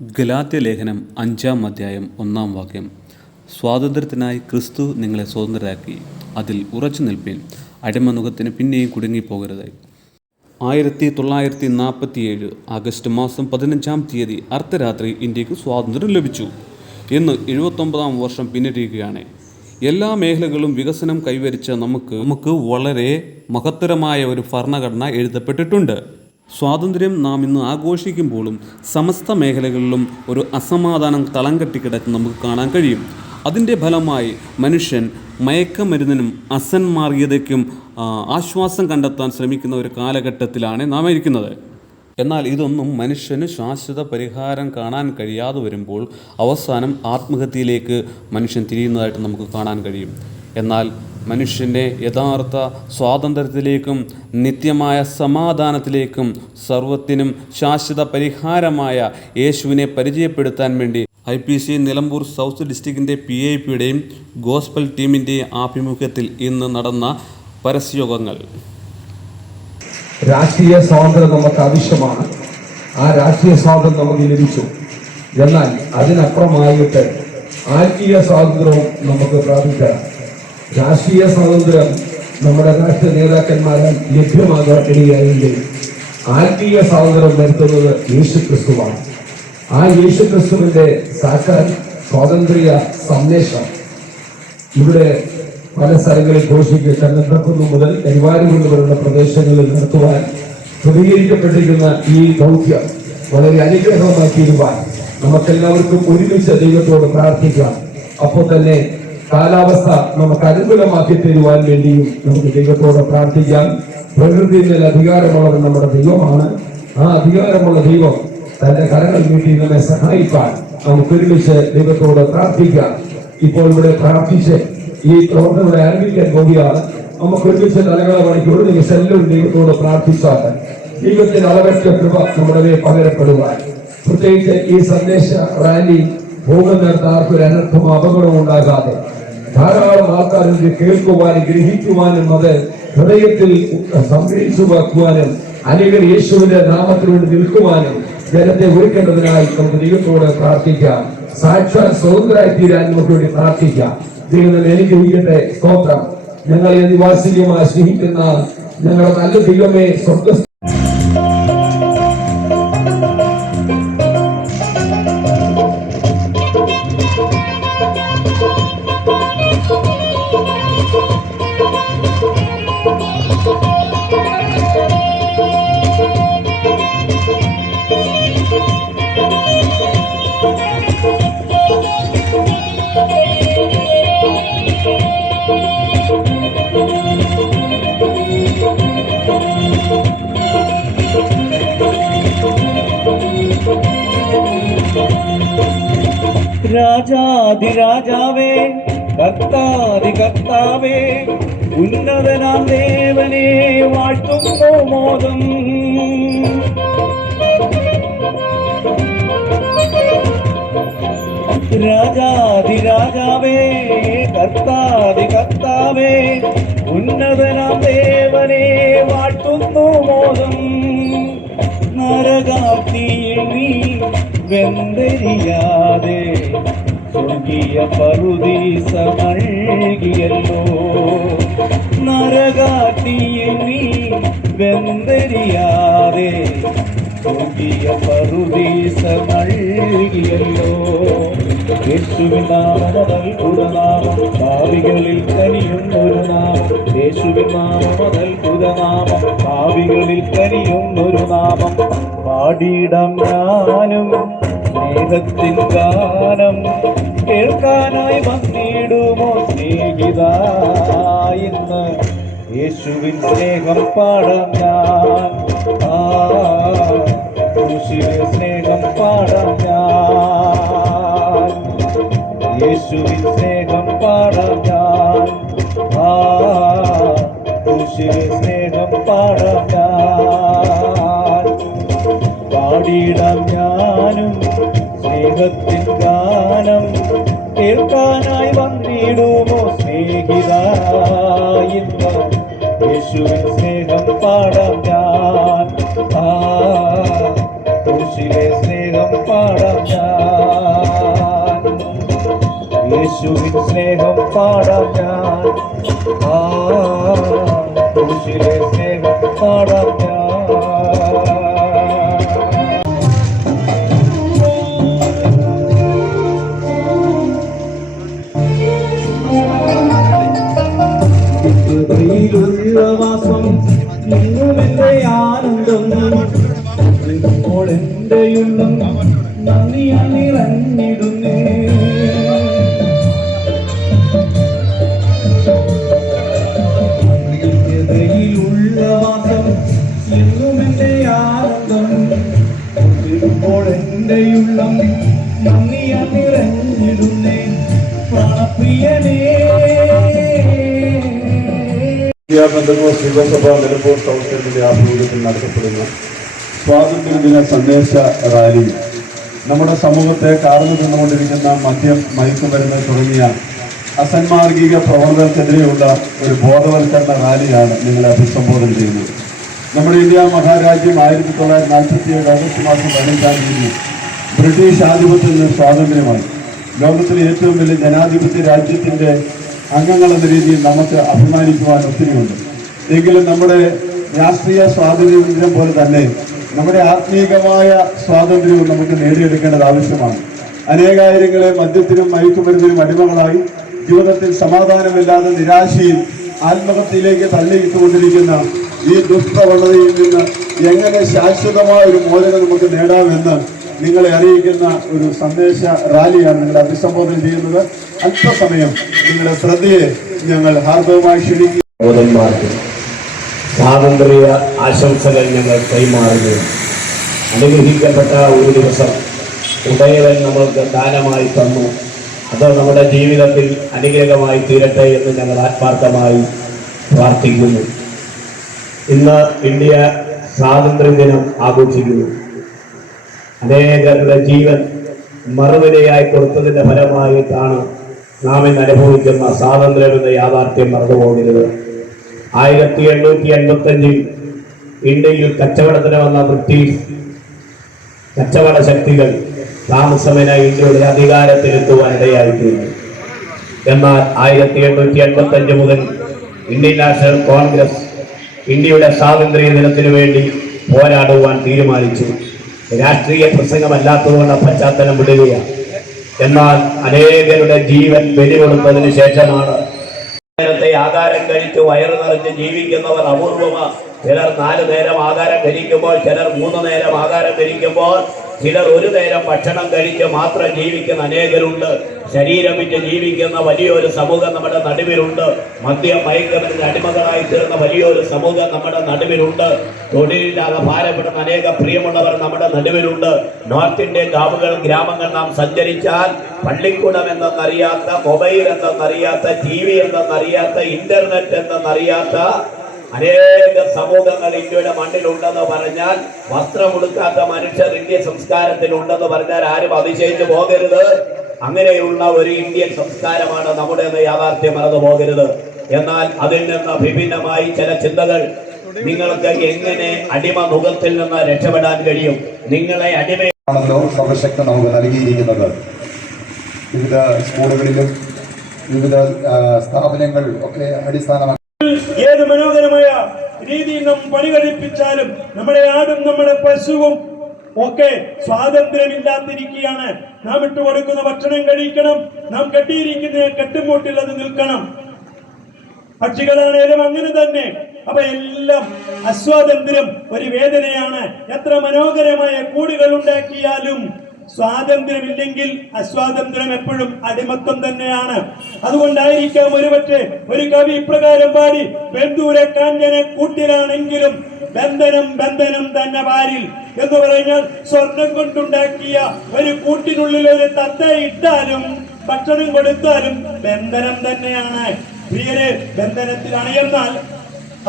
ഗലാത്യ ലേഖനം 5-ാം അധ്യായം 1-ാം വാക്യം. സ്വാതന്ത്ര്യത്തിനായി ക്രിസ്തു നിങ്ങളെ സ്വതന്ത്രരാക്കി, അതിൽ ഉറച്ചു നിൽപ്പിൻ, അടിമനുഖത്തിന് പിന്നെയും കുടുങ്ങിപ്പോകരുത്. 1947 ആഗസ്റ്റ് മാസം 15-ാം തീയതി അർദ്ധരാത്രി ഇന്ത്യക്ക് സ്വാതന്ത്ര്യം ലഭിച്ചു. ഇന്ന് 79-ാം വർഷം പിന്നിട്ടിരിക്കുകയാണ്. എല്ലാ മേഖലകളും വികസനം കൈവരിച്ച നമുക്ക് വളരെ മഹത്തരമായ ഒരു ഭരണഘടന എഴുതപ്പെട്ടിട്ടുണ്ട്. സ്വാതന്ത്ര്യം നാം ഇന്ന് ആഘോഷിക്കുമ്പോഴും സമസ്ത മേഖലകളിലും ഒരു അസമാധാനം തളം കെട്ടിക്കിടക്കും നമുക്ക് കാണാൻ കഴിയും. അതിൻ്റെ ഫലമായി മനുഷ്യൻ മയക്കമരുന്നിനും അസന്മാർഗീയതയ്ക്കും ആശ്വാസം കണ്ടെത്താൻ ശ്രമിക്കുന്ന ഒരു കാലഘട്ടത്തിലാണ് നാം ഇരിക്കുന്നത്. എന്നാൽ ഇതൊന്നും മനുഷ്യന് ശാശ്വത പരിഹാരം കാണാൻ കഴിയാതെ വരുമ്പോൾ അവസാനം ആത്മഹത്യയിലേക്ക് മനുഷ്യൻ തിരിയുന്നതായിട്ട് നമുക്ക് കാണാൻ കഴിയും. എന്നാൽ മനുഷ്യൻ്റെ യഥാർത്ഥ സ്വാതന്ത്ര്യത്തിലേക്കും നിത്യമായ സമാധാനത്തിലേക്കും സർവത്തിനും ശാശ്വത പരിഹാരമായ യേശുവിനെ പരിചയപ്പെടുത്താൻ വേണ്ടി IPC നിലമ്പൂർ സൗത്ത് ഡിസ്ട്രിക്റ്റിൻ്റെ PIPയുടെയും ഗോസ്പൽ ടീമിൻ്റെയും ആഭിമുഖ്യത്തിൽ ഇന്ന് നടന്ന പരസ്യയോഗങ്ങൾ. രാഷ്ട്രീയ സ്വാതന്ത്ര്യം നമുക്ക് ആവശ്യമാണ്. ആ രാഷ്ട്രീയ സ്വാതന്ത്ര്യം നമുക്ക് ലഭിച്ചു. എന്നാൽ അതിനപ്പുറമായിട്ട് ആത്മീയ സ്വാതന്ത്ര്യവും നമുക്ക് പ്രാപിക്കണം. രാഷ്ട്രീയ സ്വാതന്ത്ര്യം നമ്മുടെ രാഷ്ട്രീയ നേതാക്കന്മാരാൽ ലഭ്യമാകണമെങ്കിൽ ആത്മീയ സ്വാതന്ത്ര്യം വരുത്തുന്നത് യേശുക്രിസ്തുവാണ്. ആ യേശുക്രിസ്തുവിന്റെ സാക്ഷാൽ സ്വാതന്ത്ര്യ സന്ദേശം ഇവിടെ പല സ്ഥലങ്ങളിൽ ഘോഷിക്കുക കന്നത്തക്കുന്ന് മുതൽ കരിവാരുകൊണ്ടുവരുന്ന പ്രദേശങ്ങളിൽ നടത്തുവാൻ ക്രമീകരിക്കപ്പെട്ടിരിക്കുന്ന ഈ ദൗത്യം വളരെ അനുഗ്രഹമായി തീരുവാൻ നമുക്കെല്ലാവർക്കും ഒരുമിച്ച് ദൈവത്തോട് പ്രാർത്ഥിക്കാം. അപ്പോൾ തന്നെ കാലാവസ്ഥ നമുക്ക് അനുകൂലമാക്കി തരുവാൻ വേണ്ടിയും നമുക്ക് ദൈവത്തോട് പ്രാർത്ഥിക്കാം. പ്രകൃതിയിൽ അധികാരമുള്ളത് നമ്മുടെ ദൈവമാണ്. ആ അധികാരമുള്ള ദൈവം തന്റെ കരങ്ങൾ നീട്ടി നമ്മെ സഹായിക്കാൻ നമുക്ക് ഒരുമിച്ച് ദൈവത്തോട് പ്രാർത്ഥിക്കാം. ഇപ്പോൾ ഇവിടെ പ്രാർത്ഥിച്ച് ഈ പ്രവർത്തനം ആരംഭിക്കാൻ പോവുകയാണ്. നമുക്ക് ഒരുമിച്ച് തലകളെ മണിക്കൂർ നിമിഷം ദൈവത്തോട് പ്രാർത്ഥിച്ചാൽ ദൈവത്തിന്റെ അളവറ്റ കൃപ നമ്മുടെ മേൽ പകരപ്പെടുവാൻ, പ്രത്യേകിച്ച് ഈ സന്ദേശ റാലി പോകുന്നിടത്ത് ആർക്കൊരു അനർത്ഥമോ അപകടവും ഉണ്ടാകാതെ ധാരാളം ആൾക്കാർ ഇത് കേൾക്കുവാനും ഗ്രഹിക്കുവാനും അത് ഹൃദയത്തിൽ സംഗ്രഹിച്ചു വെക്കുവാനും അനേകർ യേശുവിന്റെ നാമത്തിൽ കൊണ്ട് നിൽക്കുവാനും ജനത്തെ ഒരുക്കേണ്ടതിനായി നമുക്ക് ദൈവത്തോട് പ്രാർത്ഥിക്കാം. സാക്ഷാൽ സ്വതന്ത്രരായി തീരാൻ നമുക്ക് വേണ്ടി പ്രാർത്ഥിക്കാം. ദൈവം അനുഗ്രഹിക്കട്ടെ. സ്തോത്രം. ഞങ്ങളെ നിവാസികമായി സ്നേഹിക്കുന്ന ഞങ്ങളുടെ നല്ല ദൈവമേ, സ്വർഗ്ഗ രാജാധിരാജാവേ, കർത്താതി കർത്താവേ, ഉന്നതനാം ദേവനെ വാഴ്ത്തുന്നു മോദം. രാജാധിരാജാവേ, കർത്താതി കർത്താവേ, ഉന്നതനാം ദേവനെ വാഴ്ത്തുന്നു മോദം. നരകാഗ്നിയിൽ നീ വെന്തരിയാതെ സ്വർഗീയ പറുദീസ നൽകിയല്ലോ. നരകാഗ്നിയിൽ നീ വെന്തരിയാതെ സ്വർഗീയ പറുദീസ നൽകിയല്ലോ. യേശുവിൻ നാമം അത്ഭുത നാമം, ഭാവികളിൽ കനിയുന്നൊരു നാമം. യേശുവിൻ നാമം അത്ഭുത നാമം, ഭാവികളിൽ കനിയുന്നൊരു നാമം. പാടിയിടാം ഞാനും സ്നേഹത്തിൻ ഗാനം, കേൾക്കാനായി വന്നിടുമോ സ്നേഹിത ഇന്ന് യേശുവിൻ സ്നേഹം പാടാം ഞാൻ. യേശുവിൻ സ്നേഹം പാടാം ഞാൻ. യേശുവിൻ സ്നേഹം പാടാം ഞാൻ. യേശുവിൻ സ്നേഹം പാടാം ഞാൻ. പാടിയിടാം ഞാനും സ്നേഹത്തിൻ ഗാനം, കേൾക്കാനായി വന്നിടുമോ സ്നേഹിത ഇന്ന് യേശുവിൻ സ്നേഹം പാടാം ഞാൻ. യേശുവിൻ സ്നേഹം പാടാം ഞാൻ, യേശുവിൻ സ്നേഹം പാടാം ഞാൻ, ക്രൂശിലെ സ്നേഹം പാടാം ഞാൻ. വാസം നിന്നുമെന്റെ ആനന്ദം ഇപ്പോൾ എന്റെയുള്ളം നന്ദിയാൽ നിറഞ്ഞിടുന്നേ. ഹൃദയിലുള്ള വാസം എന്നുമെന്റെ ആനന്ദം ഇപ്പോൾ എന്റെയുള്ളം നന്ദിയാൽ നിറഞ്ഞിടുന്നേ. പ്രാണപ്രിയനേ ശിവസഭ നിലമ്പൂർ ടൗൺഷിപ്പിന്റെ ആഭിമുഖ്യത്തിൽ നടത്തപ്പെടുന്ന സ്വാതന്ത്ര്യദിന സന്ദേശ റാലി നമ്മുടെ സമൂഹത്തെ കാർന്നു തിന്നുകൊണ്ടിരിക്കുന്ന മദ്യം, മയക്കുമരുന്ന് തുടങ്ങിയ അസന്മാർഗിക പ്രവണതകൾക്കെതിരെയുള്ള ഒരു ബോധവൽക്കരണ റാലിയാണ് നിങ്ങളെ അഭിസംബോധന ചെയ്യുന്നത്. നമ്മുടെ ഇന്ത്യ മഹാരാജ്യം 1947 ഓഗസ്റ്റ് മാസം 15-ാം തീയതി ബ്രിട്ടീഷ് ആധിപത്യത്തിൽ നിന്ന് സ്വാതന്ത്ര്യമായി. ലോകത്തിലെ ഏറ്റവും വലിയ ജനാധിപത്യ രാജ്യത്തിൻ്റെ അംഗങ്ങളെന്ന രീതിയിൽ നമുക്ക് അഭിമാനിക്കുവാൻ ഒത്തിരിയുണ്ട്. എങ്കിലും നമ്മുടെ രാഷ്ട്രീയ സ്വാതന്ത്ര്യം പോലെ തന്നെ നമ്മുടെ ആത്മീകമായ സ്വാതന്ത്ര്യവും നമുക്ക് നേടിയെടുക്കേണ്ടത് ആവശ്യമാണ്. അനേകായിരങ്ങളെ മദ്യത്തിനും മയക്കുമരുന്നിനും അടിമകളായി ജീവിതത്തിൽ സമാധാനമില്ലാതെ നിരാശയിൽ ആത്മഹത്യയിലേക്ക് തള്ളിയിട്ടുകൊണ്ടിരിക്കുന്ന ഈ ദുഷ്പ്രവണതയിൽ നിന്ന് എങ്ങനെ ശാശ്വതമായ ഒരു മോചനം നമുക്ക് നേടാമെന്ന് നിങ്ങളെ അറിയിക്കുന്ന ഒരു സന്ദേശ റാലിയാണ് നിങ്ങളെ അഭിസംബോധന ചെയ്യുന്നത്. അല്പസമയം നിങ്ങളുടെ ശ്രദ്ധയെ ഞങ്ങൾ ഹാർദവമായി ക്ഷണിക്കും. സഹോദരന്മാർക്ക് സ്വാതന്ത്ര്യ ആശംസകൾ ഞങ്ങൾ കൈമാറുകയും അനുഗ്രഹിക്കപ്പെട്ട ഒരു ദിവസം ഉടയവൻ നമ്മൾക്ക് ദാനമായി തന്നു. അത് നമ്മുടെ ജീവിതത്തിൽ അനുഗ്രഹമായി തീരട്ടെ എന്ന് ഞങ്ങൾ ആത്മാർത്ഥമായി പ്രാർത്ഥിക്കുന്നു. ഇന്ന് ഇന്ത്യ സ്വാതന്ത്ര്യദിനം ആഘോഷിക്കുന്നു. അനേകരുടെ ജീവൻ മറുവിലയായി കൊടുത്തതിൻ്റെ ഫലമായിട്ടാണ് നാം ഇന്ന് അനുഭവിക്കുന്ന സ്വാതന്ത്ര്യം എന്ന യാഥാർത്ഥ്യം മറന്നുപോകരുത്. 1885 ഇന്ത്യയിൽ കച്ചവടത്തിന് വന്ന ബ്രിട്ടീഷ് കച്ചവട ശക്തികൾ താമസമേന ഇന്ത്യയുടെ അധികാരത്തിലെത്തുവാൻ ഇടയായിത്തീർന്നു. എന്നാൽ 1885 മുതൽ ഇന്ത്യൻ നാഷണൽ കോൺഗ്രസ് ഇന്ത്യയുടെ സ്വാതന്ത്ര്യ ദിനത്തിനു വേണ്ടി പോരാടുവാൻ തീരുമാനിച്ചു. രാഷ്ട്രീയ പ്രസംഗമല്ലാത്തതുകൊണ്ട് പശ്ചാത്തലം വിടുകയാണ്. എന്നാൽ അനേകരുടെ ജീവൻ ബലികൊടുത്തതിന് ശേഷമാണ് നേരത്തെ ആഹാരം കഴിച്ച് വയറ് നിറച്ച് ജീവിക്കുന്നവർ അപൂർവമാണ്. ചിലർ 4 നേരം ആഹാരം കഴിക്കുമ്പോൾ, ചിലർ 3 നേരം ആഹാരം കഴിക്കുമ്പോൾ, ചിലർ 1 നേരം ഭക്ഷണം കഴിച്ച് മാത്രം ജീവിക്കുന്ന അനേകരുണ്ട്. ശരീരം വിറ്റ് ജീവിക്കുന്ന വലിയൊരു സമൂഹം നമ്മുടെ നടുവിലുണ്ട്. മദ്യം, മയക്കുമരുന്നിന് അടിമകളായി തീർന്ന വലിയൊരു സമൂഹം നമ്മുടെ നടുവിലുണ്ട്. തൊഴിലില്ലാതെ ഭാരപ്പെടുന്ന അനേക പ്രിയമുള്ളവർ നമ്മുടെ നടുവിലുണ്ട്. നോർത്ത് ഇന്ത്യൻ ഗ്രാമങ്ങൾ നാം സഞ്ചരിച്ചാൽ പള്ളിക്കൂടം എന്തെന്നറിയാത്ത, മൊബൈൽ എന്തെന്നറിയാത്ത, TV എന്തെന്നറിയാത്ത, ഇന്റർനെറ്റ് എന്തെന്നറിയാത്ത അനേക സമൂഹങ്ങൾ ഇന്ത്യയുടെ മണ്ണിലുണ്ടെന്ന് പറഞ്ഞാൽ, വസ്ത്രമുടുക്കാത്ത മനുഷ്യർ ഇന്ത്യൻ സംസ്കാരത്തിലുണ്ടെന്ന് പറഞ്ഞാൽ ആരും അതിശയിച്ചു പോകരുത്. അങ്ങനെയുള്ള ഒരു ഇന്ത്യൻ സംസ്കാരമാണ് നമ്മുടെ യാഥാർത്ഥ്യം മറന്നു പോകരുത്. എന്നാൽ അതിൽ നിന്ന് വിഭിന്നമായി ചില ചിന്തകൾ നിങ്ങൾക്ക് എങ്ങനെ അടിമ മുഖത്തിൽ നിന്ന് രക്ഷപ്പെടാൻ കഴിയും? നിങ്ങളെ ആണല്ലോ സർവശക്തൻ നമുക്ക് നൽകിയിരിക്കുന്നത്. വിവിധ സ്കൂളുകളിലും വിവിധ സ്ഥാപനങ്ങൾ ഒക്കെ അടിസ്ഥാനമാക്കി ഏത് മനോഹരമായ രീതിയിൽ നാം പണി കഴിപ്പിച്ചാലും നമ്മുടെ ആടും നമ്മുടെ പശുവും ഒക്കെ സ്വാതന്ത്ര്യമില്ലാതിരിക്കുകയാണ്. നാം ഇട്ടുകൊടുക്കുന്ന ഭക്ഷണം കഴിക്കണം, നാം കെട്ടിയിരിക്കുന്ന കെട്ടുമൂട്ടിൽ അത് നിൽക്കണം. പക്ഷികളാണേലും അങ്ങനെ തന്നെ. അപ്പൊ എല്ലാം അസ്വാതന്ത്ര്യം ഒരു വേദനയാണ്. എത്ര മനോഹരമായ കൂടുകൾ ഉണ്ടാക്കിയാലും സ്വാതന്ത്ര്യമില്ലെങ്കിൽ അസ്വാതന്ത്ര്യം എപ്പോഴും അടിമത്തം തന്നെയാണ്. അതുകൊണ്ടായിരിക്കാം ഒരുപക്ഷെ ഒരു കവി ഇപ്രകാരം പാടി: ബന്ധൂര കാഞ്ചന കൂട്ടിലാണെങ്കിലും ബന്ധനം ബന്ധനം തന്നെ വാരിൽ എന്ന് പറഞ്ഞാൽ, സ്വർണം കൊണ്ടുണ്ടാക്കിയ ഒരു കൂട്ടിനുള്ളിൽ ഒരു തത്ത ഇട്ടാലും ഭക്ഷണം കൊടുത്താലും ബന്ധനം തന്നെയാണ്. പ്രിയരെ, ബന്ധനത്തിലാണ്. എന്നാൽ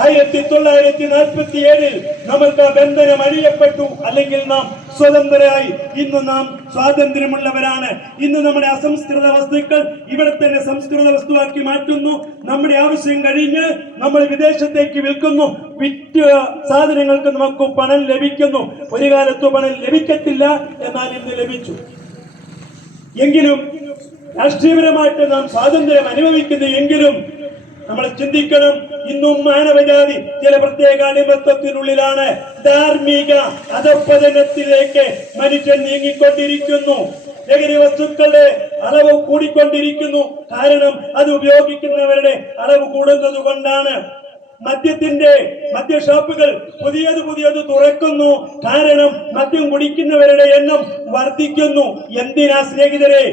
1947 നമുക്ക് ബന്ധനം അഴിയപ്പെട്ടു, അല്ലെങ്കിൽ നാം സ്വതന്ത്രരായി. ഇന്ന് നാം സ്വാതന്ത്ര്യമുള്ളവരാണ്. ഇന്ന് നമ്മുടെ അസംസ്കൃത വസ്തുക്കൾ ഇവിടെ തന്നെ സംസ്കൃത വസ്തുവാക്കി മാറ്റുന്നു. നമ്മുടെ ആവശ്യം കഴിഞ്ഞ് നമ്മൾ വിദേശത്തേക്ക് വിൽക്കുന്നു. വിറ്റ് സാധനങ്ങൾക്ക് നമുക്ക് പണം ലഭിക്കുന്നു. ഒരു കാലത്ത് പണം ലഭിക്കത്തില്ല, എന്നാൽ ഇന്ന് ലഭിച്ചു. എങ്കിലും രാഷ്ട്രീയപരമായിട്ട് നാം സ്വാതന്ത്ര്യം അനുഭവിക്കുന്നു. എങ്കിലും നമ്മൾ ചിന്തിക്കണം, ഇന്നും മാനവജാതി ചില പ്രത്യേക അടിമത്തത്തിനുള്ളിലാണ്. ധാർമ്മിക അധപ്പതനത്തിലേക്ക് മനുഷ്യൻ നീങ്ങിക്കൊണ്ടിരിക്കുന്നു. ലഹരി വസ്തുക്കളുടെ അളവ് കൂടിക്കൊണ്ടിരിക്കുന്നു. കാരണം അത് ഉപയോഗിക്കുന്നവരുടെ അളവ് കൂടുന്നത് കൊണ്ടാണ്. മദ്യഷോപ്പുകൾ പുതിയത് തുറക്കുന്നു. കാരണം മദ്യം കുടിക്കുന്നവരുടെ എണ്ണം വർദ്ധിക്കുന്നു. എന്തിനാ സ്നേഹിതരെ?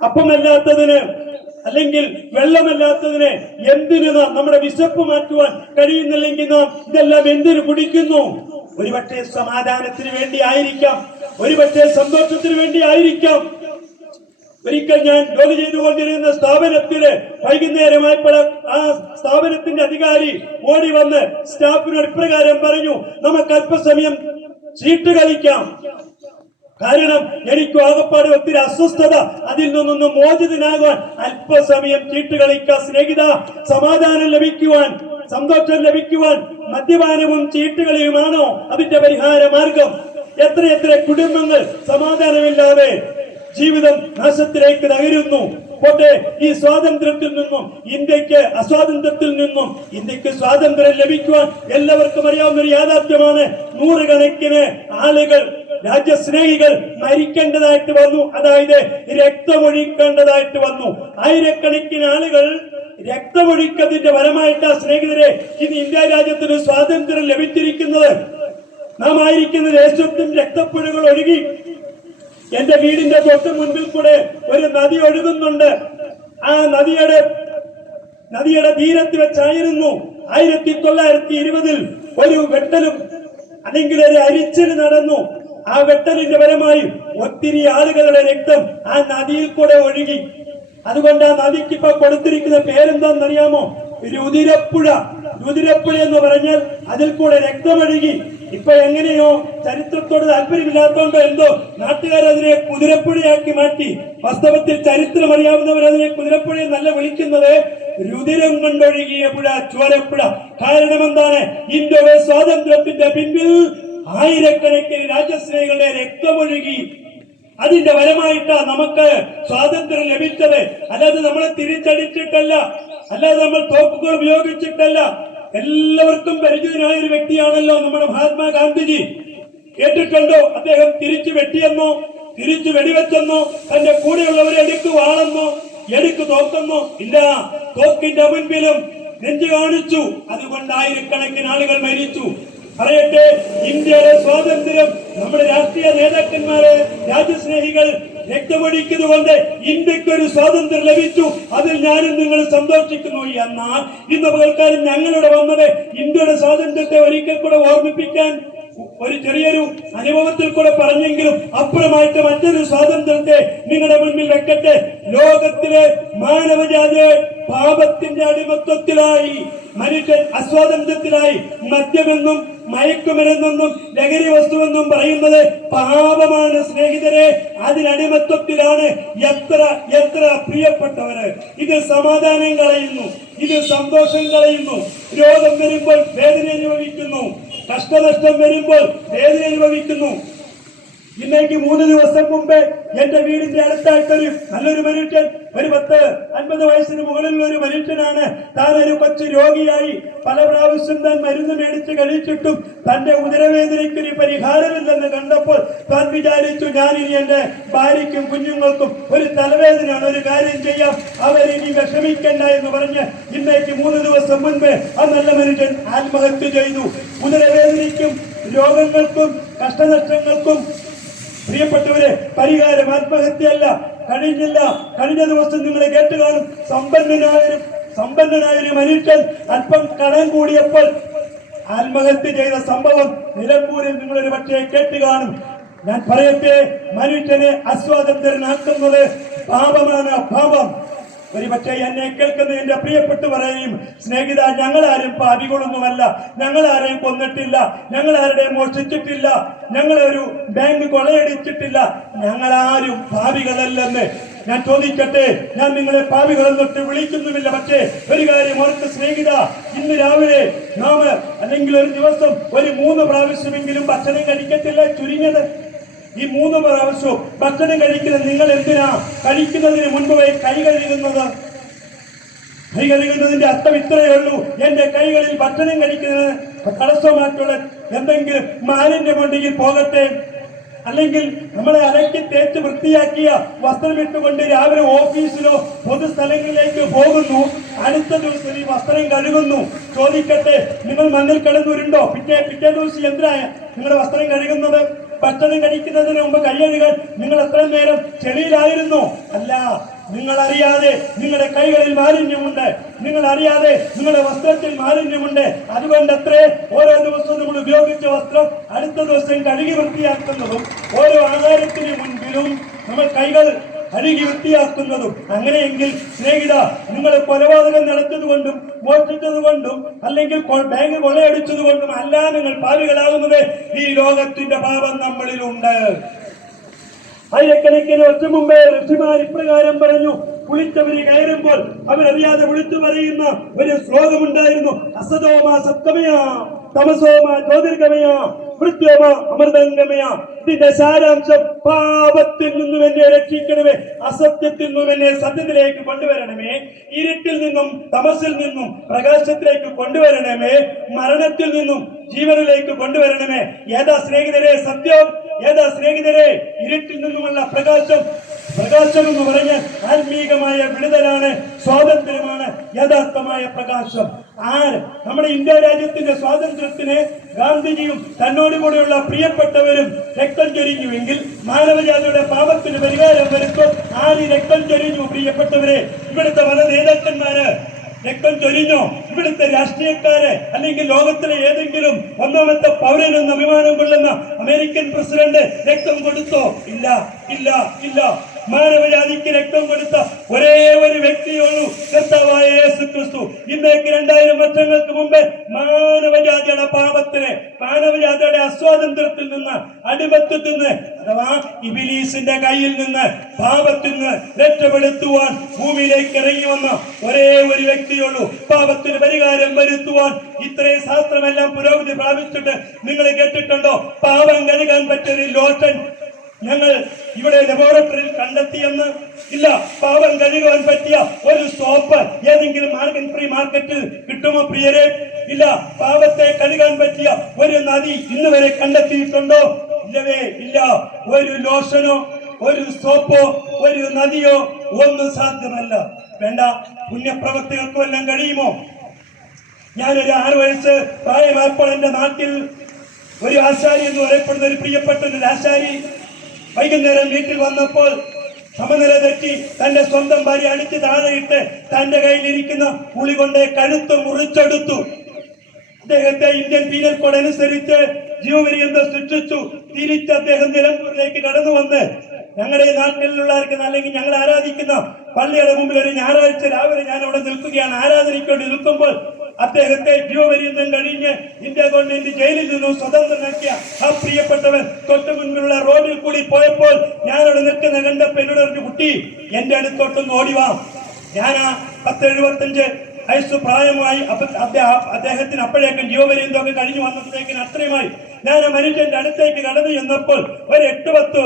അപ്പമല്ലാത്തതിന്, അല്ലെങ്കിൽ വെള്ളമല്ലാത്തതിന് എന്തിനു നമ്മുടെ വിശപ്പ് മാറ്റുവാൻ കഴിയുന്നില്ലെങ്കിൽ നാം ഇതെല്ലാം എന്തിനു കുടിക്കുന്നു? ഒരുപക്ഷെ സമാധാനത്തിന് വേണ്ടി ആയിരിക്കാം, ഒരുപക്ഷെ സന്തോഷത്തിന് വേണ്ടി ആയിരിക്കാം. ഒരിക്കൽ ഞാൻ ജോലി ചെയ്തുകൊണ്ടിരുന്ന സ്ഥാപനത്തില് വൈകുന്നേരമായപ്പോൾ ആ സ്ഥാപനത്തിന്റെ അധികാരി ഓടി വന്ന് സ്റ്റാഫിനോട് ഇപ്രകാരം പറഞ്ഞു, നമുക്ക് അല്പസമയം ചീട്ട് കളിക്കാം. കാരണം എനിക്ക് ആകപ്പാട് ഒത്തിരി അസ്വസ്ഥത, അതിൽ നിന്നൊന്ന് മോചിതനാകാൻ അല്പസമയം ചീട്ട് കളിക്കുക. സ്നേഹിത, സമാധാനം ലഭിക്കുവാൻ, സന്തോഷം ലഭിക്കുവാൻ മദ്യപാനവും ചീട്ടുകളിയുമാണോ അതിന്റെ പരിഹാര മാർഗം? എത്രയെത്ര കുടുംബങ്ങൾ സമാധാനമില്ലാതെ ജീവിതം നാശത്തിലേക്ക് തകരുന്നു. പോട്ടെ, ഈ സ്വാതന്ത്ര്യത്തിൽ നിന്നും ഇന്ത്യക്ക് അസ്വാതന്ത്ര്യത്തിൽ നിന്നും ഇന്ത്യക്ക് സ്വാതന്ത്ര്യം ലഭിക്കുവാൻ എല്ലാവർക്കും അറിയാവുന്ന ഒരു യാഥാർത്ഥ്യമാണ്. നൂറുകണക്കിന് ആളുകൾ, രാജ്യസ്നേഹികൾ മരിക്കേണ്ടതായിട്ട് വന്നു. അതായത് രക്തമൊഴിക്കേണ്ടതായിട്ട് വന്നു. ആയിരക്കണക്കിന് ആളുകൾ രക്തമൊഴിക്കതിന്റെ ഫലമായിട്ടാ സ്നേഹിതരെ ഇന്ന് ഇന്ത്യ രാജ്യത്തിന് സ്വാതന്ത്ര്യം ലഭിച്ചിരിക്കുന്നത്. നാം ആയിരിക്കുന്ന ദേശത്തും രക്തപ്പുഴകൾ ഒഴുകി. എന്റെ വീടിന്റെ തൊട്ട് മുൻപിൽ കൂടെ ഒരു നദി ഒഴുകുന്നുണ്ട്. ആ നദിയുടെ തീരത്ത് വെച്ചായിരുന്നു 1920 ഒരു വെട്ടലും അല്ലെങ്കിൽ ഒരു അരിച്ചില് നടന്നു. ആ വെട്ടലിന്റെ ഫലമായി ഒത്തിരി ആളുകളുടെ രക്തം ആ നദിയിൽ കൂടെ ഒഴുകി. അതുകൊണ്ട് ആ നദിക്ക് ഇപ്പൊ കൊടുത്തിരിക്കുന്ന പേരെന്താണെന്നറിയാമോ? രുതിരപ്പുഴ. രുതിരപ്പുഴ എന്ന് പറഞ്ഞാൽ അതിൽ കൂടെ രക്തമൊഴുകി. ഇപ്പൊ എങ്ങനെയോ ചരിത്രത്തോട് താല്പര്യമില്ലാത്തതുകൊണ്ടോ എന്തോ നാട്ടുകാർ അതിനെ കുതിരപ്പുഴയാക്കി മാറ്റി. വാസ്തവത്തിൽ ചരിത്രം അറിയാവുന്നവർ അതിനെ കുതിരപ്പുഴ എന്നല്ല വിളിക്കുന്നത്, രുതിരം കൊണ്ടൊഴുകിയ പുഴ, ചോരപ്പുഴ. കാരണം എന്താണ്? ഇന്ത്യയുടെ സ്വാതന്ത്ര്യത്തിന്റെ പിന്നിൽ ആയിരക്കണക്കിന് രാജ്യസ്നേഹികളുടെ രക്തമൊഴുകി. അതിന്റെ ഫലമായിട്ടാ നമുക്ക് സ്വാതന്ത്ര്യം ലഭിച്ചത്. അല്ലാതെ നമ്മളെ തിരിച്ചടിച്ചിട്ടല്ല, അല്ലാതെ നമ്മൾ തോക്കുകൾ ഉപയോഗിച്ചിട്ടല്ല. എല്ലാവർക്കും പരിചിതനായ ഒരു വ്യക്തിയാണല്ലോ നമ്മുടെ മഹാത്മാഗാന്ധിജി. കേട്ടിട്ടുണ്ടോ? അദ്ദേഹം തിരിച്ചു വെട്ടിയെന്നോ, തിരിച്ചു വെടിവെച്ചെന്നോ, തന്റെ കൂടെയുള്ളവരെ എടുക്ക് വാളെന്നോ, എടുക്ക് തോക്കെന്നോ ഇല്ല. തോക്കിന്റെ മുൻപിലും നെഞ്ചു കാണിച്ചു. അതുകൊണ്ട് ആയിരക്കണക്കിന് ആളുകൾ മരിച്ചു. പറയട്ടെ, ഇന്ത്യയുടെ സ്വാതന്ത്ര്യം നമ്മുടെ രാഷ്ട്രീയ നേതാക്കന്മാരെ, രാജ്യസ്നേഹികൾ രക്തമൊഴിക്കുന്നതുകൊണ്ട് ഇന്ത്യക്കൊരു സ്വാതന്ത്ര്യം ലഭിച്ചു. അതിൽ ഞാനും നിങ്ങൾ സന്തോഷിക്കുന്നു. എന്നാൽ ഇന്ന് പകൽക്കാലം ഞങ്ങളുടെ വന്നത് ഇന്ത്യയുടെ സ്വാതന്ത്ര്യത്തെ ഒരിക്കൽ കൂടെ ഓർമ്മിപ്പിക്കാൻ ഒരു ചെറിയൊരു അനുഭവത്തിൽ കൂടെ പറഞ്ഞെങ്കിലും അപ്പുറമായിട്ട് മറ്റൊരു സ്വാതന്ത്ര്യത്തെ നിങ്ങളുടെ മുന്നിൽ വെക്കട്ടെ. ലോകത്തിലെ മാനവജാതി പാപത്തിന്റെ അടിമത്വത്തിലായി, മനുഷ്യൻ അസ്വാതന്ത്ര്യത്തിലായി. മദ്യമെന്നും മയക്കുമരുന്നെന്നും ലഹരി വസ്തുവെന്നും പറയുന്നത് പാപമാണ് സ്നേഹിതരെ. അതിനടിമത്വത്തിലാണ് എത്ര എത്ര പ്രിയപ്പെട്ടവര്. ഇത് സമാധാനം കളയുന്നു, ഇത് സന്തോഷം കളയുന്നു. രോഗം വരുമ്പോൾ വേദന അനുഭവിക്കുന്നു, കഷ്ടനഷ്ടം വരുമ്പോൾ വേദന അനുഭവിക്കുന്നു. ഇന്നേക്ക് 3 ദിവസം മുമ്പ് എന്റെ വീടിന്റെ അടുത്തായിട്ടൊരു നല്ലൊരു മനുഷ്യൻ, ഒരു 10-50 വയസ്സിന് മുകളിലുള്ള ഒരു മനുഷ്യനാണ്. താൻ ഒരു കൊച്ചു രോഗിയായി പല പ്രാവശ്യം താൻ മരുന്ന് മേടിച്ച് കഴിച്ചിട്ടും തന്റെ ഉദരവേദനയ്ക്ക് ഒരു പരിഹാരമില്ലെന്ന് കണ്ടപ്പോൾ താൻ വിചാരിച്ചു, ഞാനിനി എന്റെ ഭാര്യയ്ക്കും കുഞ്ഞുങ്ങൾക്കും ഒരു തലവേദനയാണ്, ഒരു കാര്യം ചെയ്യാം, അവരിനി വിഷമിക്കണ്ട എന്ന് പറഞ്ഞ് ഇന്നേക്ക് 3 ദിവസം മുൻപ് ആ നല്ല മനുഷ്യൻ ആത്മഹത്യ ചെയ്തു. ഉദരവേദനയ്ക്കും രോഗങ്ങൾക്കും കഷ്ടനഷ്ടങ്ങൾക്കും പ്രിയപ്പെട്ടവരെ പരിഹാരം ആത്മഹത്യയല്ല. കഴിഞ്ഞ ദിവസം നിങ്ങൾ കേട്ട് കാണും, സമ്പന്നനായ ഒരു മനുഷ്യൻ അല്പം കടം കൂടിയപ്പോൾ ആത്മഹത്യ ചെയ്ത സംഭവം നിലമ്പൂരിൽ നിങ്ങളൊരു പക്ഷേ കേട്ട് കാണും. ഞാൻ പറയട്ടെ, മനുഷ്യനെ അസ്വാതന്ത്ര്യനാക്കുന്നത് പാപമാണ്, പാപം. ഒരു പക്ഷേ എന്നെ കേൾക്കുന്ന എന്റെ പ്രിയപ്പെട്ടു പറയും, സ്നേഹിത, ഞങ്ങളാരും പാപികളൊന്നുമല്ല, ഞങ്ങളാരെയും കൊന്നിട്ടില്ല, ഞങ്ങളാരുടെയും മോഷ്ടിച്ചിട്ടില്ല, ഞങ്ങളൊരു ബാങ്ക് കൊള്ളയടിച്ചിട്ടില്ല, ഞങ്ങളാരും പാപികളല്ലെന്ന്. ഞാൻ ചോദിക്കട്ടെ, ഞാൻ നിങ്ങളെ പാപികളെന്നിട്ട് വിളിക്കുന്നുമില്ല. പക്ഷേ ഒരു കാര്യം ഓർക്ക് സ്നേഹിത, ഇന്ന് രാവിലെ നാം അല്ലെങ്കിൽ ഒരു ദിവസം ഒരു 3 പ്രാവശ്യമെങ്കിലും ഭക്ഷണം കഴിക്കത്തില്ല ചുരുങ്ങിയത്. ഈ 3 പ്രാവശ്യവും ഭക്ഷണം കഴിക്കുന്നത് നിങ്ങൾ എന്തിനാ കഴിക്കുന്നതിന് മുൻപ് കൈ കഴുകുന്നത്? കൈ കഴുകുന്നതിന്റെ അർത്ഥം ഇത്രയേ ഉള്ളൂ, എന്റെ കൈകളിൽ ഭക്ഷണം കഴിക്കുന്നത് തടസ്സമായിട്ടുള്ള എന്തെങ്കിലും മാലിന്യമുണ്ടെങ്കിൽ പോകട്ടെ. അല്ലെങ്കിൽ നമ്മളെ അലക്കി തേച്ച് വൃത്തിയാക്കിയ വസ്ത്രമിട്ടുകൊണ്ട് രാവിലെ ഓഫീസിലോ പൊതുസ്ഥലങ്ങളിലേക്ക് പോകുന്നു, അടുത്ത ദിവസം ഈ വസ്ത്രം കഴുകുന്നു. ചോദിക്കട്ടെ, നിങ്ങൾ മണ്ണിൽ കിടന്നുരുണ്ടോ? പിറ്റേ ദിവസം എന്തിനായ നിങ്ങളുടെ വസ്ത്രം കഴുകുന്നത്? ഭക്ഷണം കഴിക്കുന്നതിന് മുമ്പ് കൈ കഴുകാൻ നിങ്ങൾ എത്ര നേരം ചെളിയിലായിരുന്നു? അല്ല, നിങ്ങൾ അറിയാതെ നിങ്ങളുടെ കൈകളിൽ മാലിന്യമുണ്ട്, നിങ്ങൾ അറിയാതെ നിങ്ങളുടെ വസ്ത്രത്തിൽ മാലിന്യമുണ്ട്. അതുകൊണ്ട് അത്രേ ഓരോ ദിവസവും നമ്മൾ ഉപയോഗിച്ച വസ്ത്രം അടുത്ത ദിവസം കഴുകി വൃത്തിയാക്കുന്നതും ഓരോ ആഹാരത്തിന് മുൻപിലും നമ്മൾ കൈകൾ കഴുകി വൃത്തിയാക്കുന്നതും. അങ്ങനെയെങ്കിൽ സ്നേഹിത, നിങ്ങൾ കൊലപാതകം നടത്തിയതുകൊണ്ടും മോഷ്ടിച്ചതുകൊണ്ടും അല്ലെങ്കിൽ ബാങ്ക് കൊള്ളയടിച്ചതുകൊണ്ടും അല്ല നിങ്ങൾ പാപികളാകുന്നത്. ഈ ലോകത്തിന്റെ പാപം നമ്മളിലുണ്ട്. ആയിരക്കണക്കിന് വർഷം മുമ്പേ ഋഷിമാർ ഇപ്രകാരം പറഞ്ഞു. കുളിച്ചവര് കയറുമ്പോൾ അവരറിയാതെ വിളിച്ചു പറയുന്ന ഒരു ശ്ലോകമുണ്ടായിരുന്നു: അസതോമ സത്കമയ, തമസോമ ജ്യോതിർഗമയ, മൃത്യോമ അമൃതംഗമയ. ഇതിന്റെ സാരാംശം, പാപത്തിൽ നിന്നും എന്നെ രക്ഷിക്കണമേ, അസത്യത്തിൽ നിന്നും എന്നെ സത്യത്തിലേക്ക് കൊണ്ടുവരണമേ, ഇരുട്ടിൽ നിന്നും തമസിൽ നിന്നും പ്രകാശത്തിലേക്ക് കൊണ്ടുവരണമേ, മരണത്തിൽ നിന്നും ജീവനിലേക്ക് കൊണ്ടുവരണമേ. ഏതാ സ്നേഹിതരെ സത്യം? ഏതാ സ്നേഹിതരെ ഇരുട്ടിൽ നിന്നുമുള്ള പ്രകാശം? പ്രകാശം എന്ന് പറഞ്ഞാൽ ആത്മീകമായ വിടുതലാണ്, സ്വാതന്ത്ര്യമാണ് യഥാർത്ഥമായ പ്രകാശം. നമ്മുടെ ഇന്ത്യ രാജ്യത്തിന്റെ സ്വാതന്ത്ര്യത്തിന് ഗാന്ധിജിയും തന്നോടുകൂടെയുള്ള പ്രിയപ്പെട്ടവരും രക്തം ചൊരിഞ്ഞുവെങ്കിൽ മാനവജാതിയുടെ പാപത്തിന് പരിഹാരം വരുത്തും. ആര് രക്തം ചൊരിഞ്ഞു? പ്രിയപ്പെട്ടവരെ, ഇവിടുത്തെ പല നേതാക്കന്മാര് രക്തം ചൊരിഞ്ഞോ? ഇവിടുത്തെ രാഷ്ട്രീയക്കാര് അല്ലെങ്കിൽ ലോകത്തിലെ ഏതെങ്കിലും ഒന്നാമത്തെ പൗരനെന്ന് അഭിമാനം കൊള്ളുന്ന അമേരിക്കൻ പ്രസിഡന്റ് രക്തം കൊടുത്തോ? ഇല്ല, ഇല്ല, ഇല്ല. മാനവജാതിക്ക് രക്തം കൊടുത്ത ഒരേ ഒരു വ്യക്തിയുള്ളൂ, കർത്താവായ യേശു ക്രിസ്തു. ഇന്നേക്ക് 2000 വർഷങ്ങൾക്ക് മുമ്പ് മാനവജാതിയുടെ പാപത്തിന്, മാനവജാതിയുടെ അസ്വാതന്ത്ര്യത്തിൽ നിന്ന്, അടിമത്തത്തിൽ നിന്ന്, അഥവാ ഇബിലീസിന്റെ കയ്യിൽ നിന്ന്, പാപത്തിൽ നിന്ന് രക്ഷപ്പെടുത്തുവാൻ ഭൂമിയിലേക്ക് ഇറങ്ങി വന്ന ഒരേ ഒരു വ്യക്തിയുള്ളൂ. പാപത്തിന് പരിഹാരം വരുത്തുവാൻ ഇത്രയും ശാസ്ത്രമെല്ലാം പുരോഗതി പ്രാപിച്ചിട്ട് നിങ്ങൾ കേട്ടിട്ടുണ്ടോ? പാപം കഴുകാൻ പറ്റിയൊരു ലോഷൻ ഞങ്ങൾ ഇവിടെ ലബോറട്ടറിയിൽ കണ്ടെത്തിയെന്ന്? ഇല്ല. പാപം കഴുകുവാൻ പറ്റിയ ഒരു സോപ്പ് ഏതെങ്കിലും ഫ്രീ മാർക്കറ്റിൽ കിട്ടുമോ പ്രിയരെ? ഇല്ല. പാപത്തെ കഴുകാൻ പറ്റിയ ഒരു നദി ഇന്ന് വരെ കണ്ടെത്തിയിട്ടുണ്ടോ? ഇല്ലവേ ഇല്ല. ഒരു ലോഷനോ ഒരു സോപ്പോ ഒരു നദിയോ ഒന്നും സാധ്യമല്ല. വേണ്ട. പുണ്യപ്രവൃത്തികൾക്കും എല്ലാം കഴിയുമോ? ഞാനൊരു 6 വയസ്സ് പ്രായമായപ്പോൾ എന്റെ നാട്ടിൽ ഒരു ആശാരി എന്ന് പറയപ്പെടുന്ന ഒരു പ്രിയപ്പെട്ട ഒരു ആശാരി വൈകുന്നേരം വീട്ടിൽ വന്നപ്പോൾ സമനില തെറ്റി തന്റെ സ്വന്തം ഭാര്യ അടിച്ച് താഴെയിട്ട് തന്റെ കയ്യിലിരിക്കുന്ന പുളി കൊണ്ട് കഴുത്ത് മുറിച്ചെടുത്തു. അദ്ദേഹത്തെ ഇന്ത്യൻ പീനൽ കോഡ് അനുസരിച്ച് ജീവപര്യന്തം ശിക്ഷിച്ചു. തിരിച്ച് അദ്ദേഹം നിലമ്പൂരിലേക്ക് കടന്നു വന്ന് ഞങ്ങളുടെ നാട്ടിലുള്ളവർക്ക് അല്ലെങ്കിൽ ഞങ്ങൾ ആരാധിക്കുന്ന പള്ളിയുടെ മുമ്പിൽ ഒരു ഞായറാഴ്ച രാവിലെ ഞാൻ അവിടെ നിൽക്കുകയാണ്. ആരാധനയ്ക്ക് വേണ്ടി നിൽക്കുമ്പോൾ അദ്ദേഹത്തെ ജീവപര്യന്തം കഴിഞ്ഞ് ഇന്ത്യ ഗവൺമെന്റ് ജയിലിൽ നിന്നും സ്വതന്ത്രനാക്കിയ ആ പ്രിയപ്പെട്ടവൻ തൊട്ട് മുൻപിലുള്ള റോഡിൽ കൂടി പോയപ്പോൾ ഞാനവിടെ നിൽക്കുന്ന കണ്ടപ്പോൾ എന്നോട് പറഞ്ഞു, കുട്ടി എന്റെ അടുത്തോട്ടൊന്ന് ഓടിവാ. ഞാൻ 10-75 വയസ്സ് പ്രായമായി. അദ്ദേഹത്തിന് അപ്പോഴേക്കും ജീവപര്യന്തമൊക്കെ കഴിഞ്ഞു വന്നപ്പോഴേക്കും അത്രയുമായി. ഞാൻ ആ മനുഷ്യന്റെ അടുത്തേക്ക് കടന്നു ചെന്നപ്പോൾ ഒരു 8-10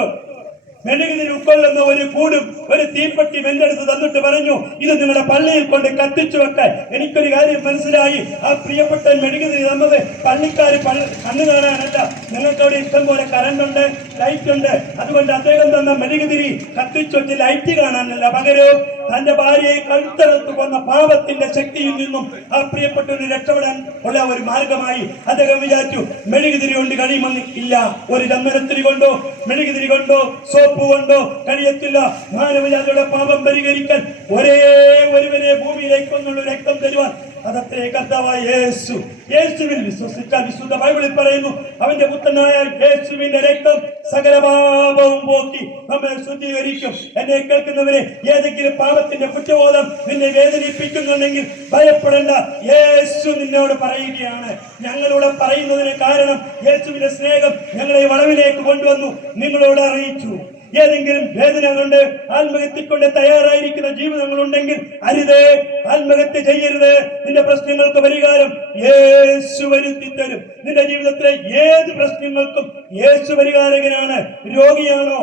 മെഴുകുതിരി ഉൾക്കൊള്ളുന്ന ഒരു കൂടും ഒരു തീപ്പെട്ടി എന്റെ അടുത്ത് തന്നിട്ട് പറഞ്ഞു, ഇത് നിങ്ങളുടെ പള്ളിയിൽ കൊണ്ട് കത്തിച്ചു വെക്കാൻ. എനിക്കൊരു കാര്യം മനസ്സിലായി. ആ പ്രിയപ്പെട്ട മെഴുകുതിരി തന്നത് പള്ളിക്കാർ കണ്ണു കാണാനല്ല. നിങ്ങൾക്ക് അവിടെ ഇഷ്ടം പോലെ കറണ്ട് ഉണ്ട്, ലൈറ്റ് ഉണ്ട്. അതുകൊണ്ട് അദ്ദേഹം തന്ന മെഴുകുതിരി കത്തിച്ചു വെച്ച് ലൈറ്റ് കാണാനല്ല, പകരം തന്റെ ഭാര്യയെ കഴുത്തറുത്ത് കൊന്ന പാപത്തിന്റെ ശക്തിയിൽ നിന്നും ആ പ്രിയപ്പെട്ടവന് രക്ഷപ്പെടാൻ ഉള്ള ഒരു മാർഗമായി അദ്ദേഹം വിചാരിച്ചു. മെഴുകുതിരി കൊണ്ട് കഴിയുമെന്ന് ഇല്ല. ഒരു ചന്ദനത്തിരി കൊണ്ടോ മെഴുകുതിരി കൊണ്ടോ സോപ്പ് കൊണ്ടോ കഴിയത്തില്ല. മാനവജാതിയുടെ പാപം പരിഹരിക്കാൻ ഒരേ ഒരുവനെ ഭൂമിയിലേക്ക് ഒന്നുള്ള രക്തം തരുവാൻ അതത്രേ കർത്താവായ യേശു. യേശുവിൽ വിശ്വസിച്ചാൽ വിശുദ്ധ ബൈബിളിൽ പറയുന്നു, അവന്റെ പുത്രനായ യേശുവിന്റെ രക്തം സകല പാപവും പോക്കി നമ്മെ ശുദ്ധീകരിക്കും. എന്നെ കേൾക്കുന്നവരെ, ഏതെങ്കിലും പാപത്തിന്റെ കുറ്റബോധം നിന്നെ വേദനിപ്പിക്കുന്നുണ്ടെങ്കിൽ ഭയപ്പെടേണ്ട. യേശു നിന്നോട് പറയുകയാണ്. ഞങ്ങളോട് പറയുന്നതിന് കാരണം യേശുവിന്റെ സ്നേഹം ഞങ്ങളെ വളവിലേക്ക് കൊണ്ടുവന്നു നിങ്ങളോട് അറിയിച്ചു. ഏതെങ്കിലും വേദന കൊണ്ട് ആത്മഹത്യ കൊണ്ട് തയ്യാറായിരിക്കുന്ന ജീവിതങ്ങളുണ്ടെങ്കിൽ അരുതേ, ആത്മഹത്യ ചെയ്യരുത്. നിന്റെ പ്രശ്നങ്ങൾക്ക് പരിഹാരം യേശു വരുത്തി തരും. നിന്റെ ജീവിതത്തിലെ ഏത് പ്രശ്നങ്ങൾക്കും യേശു പരിഹാരകനാണ്. രോഗിയാണോ?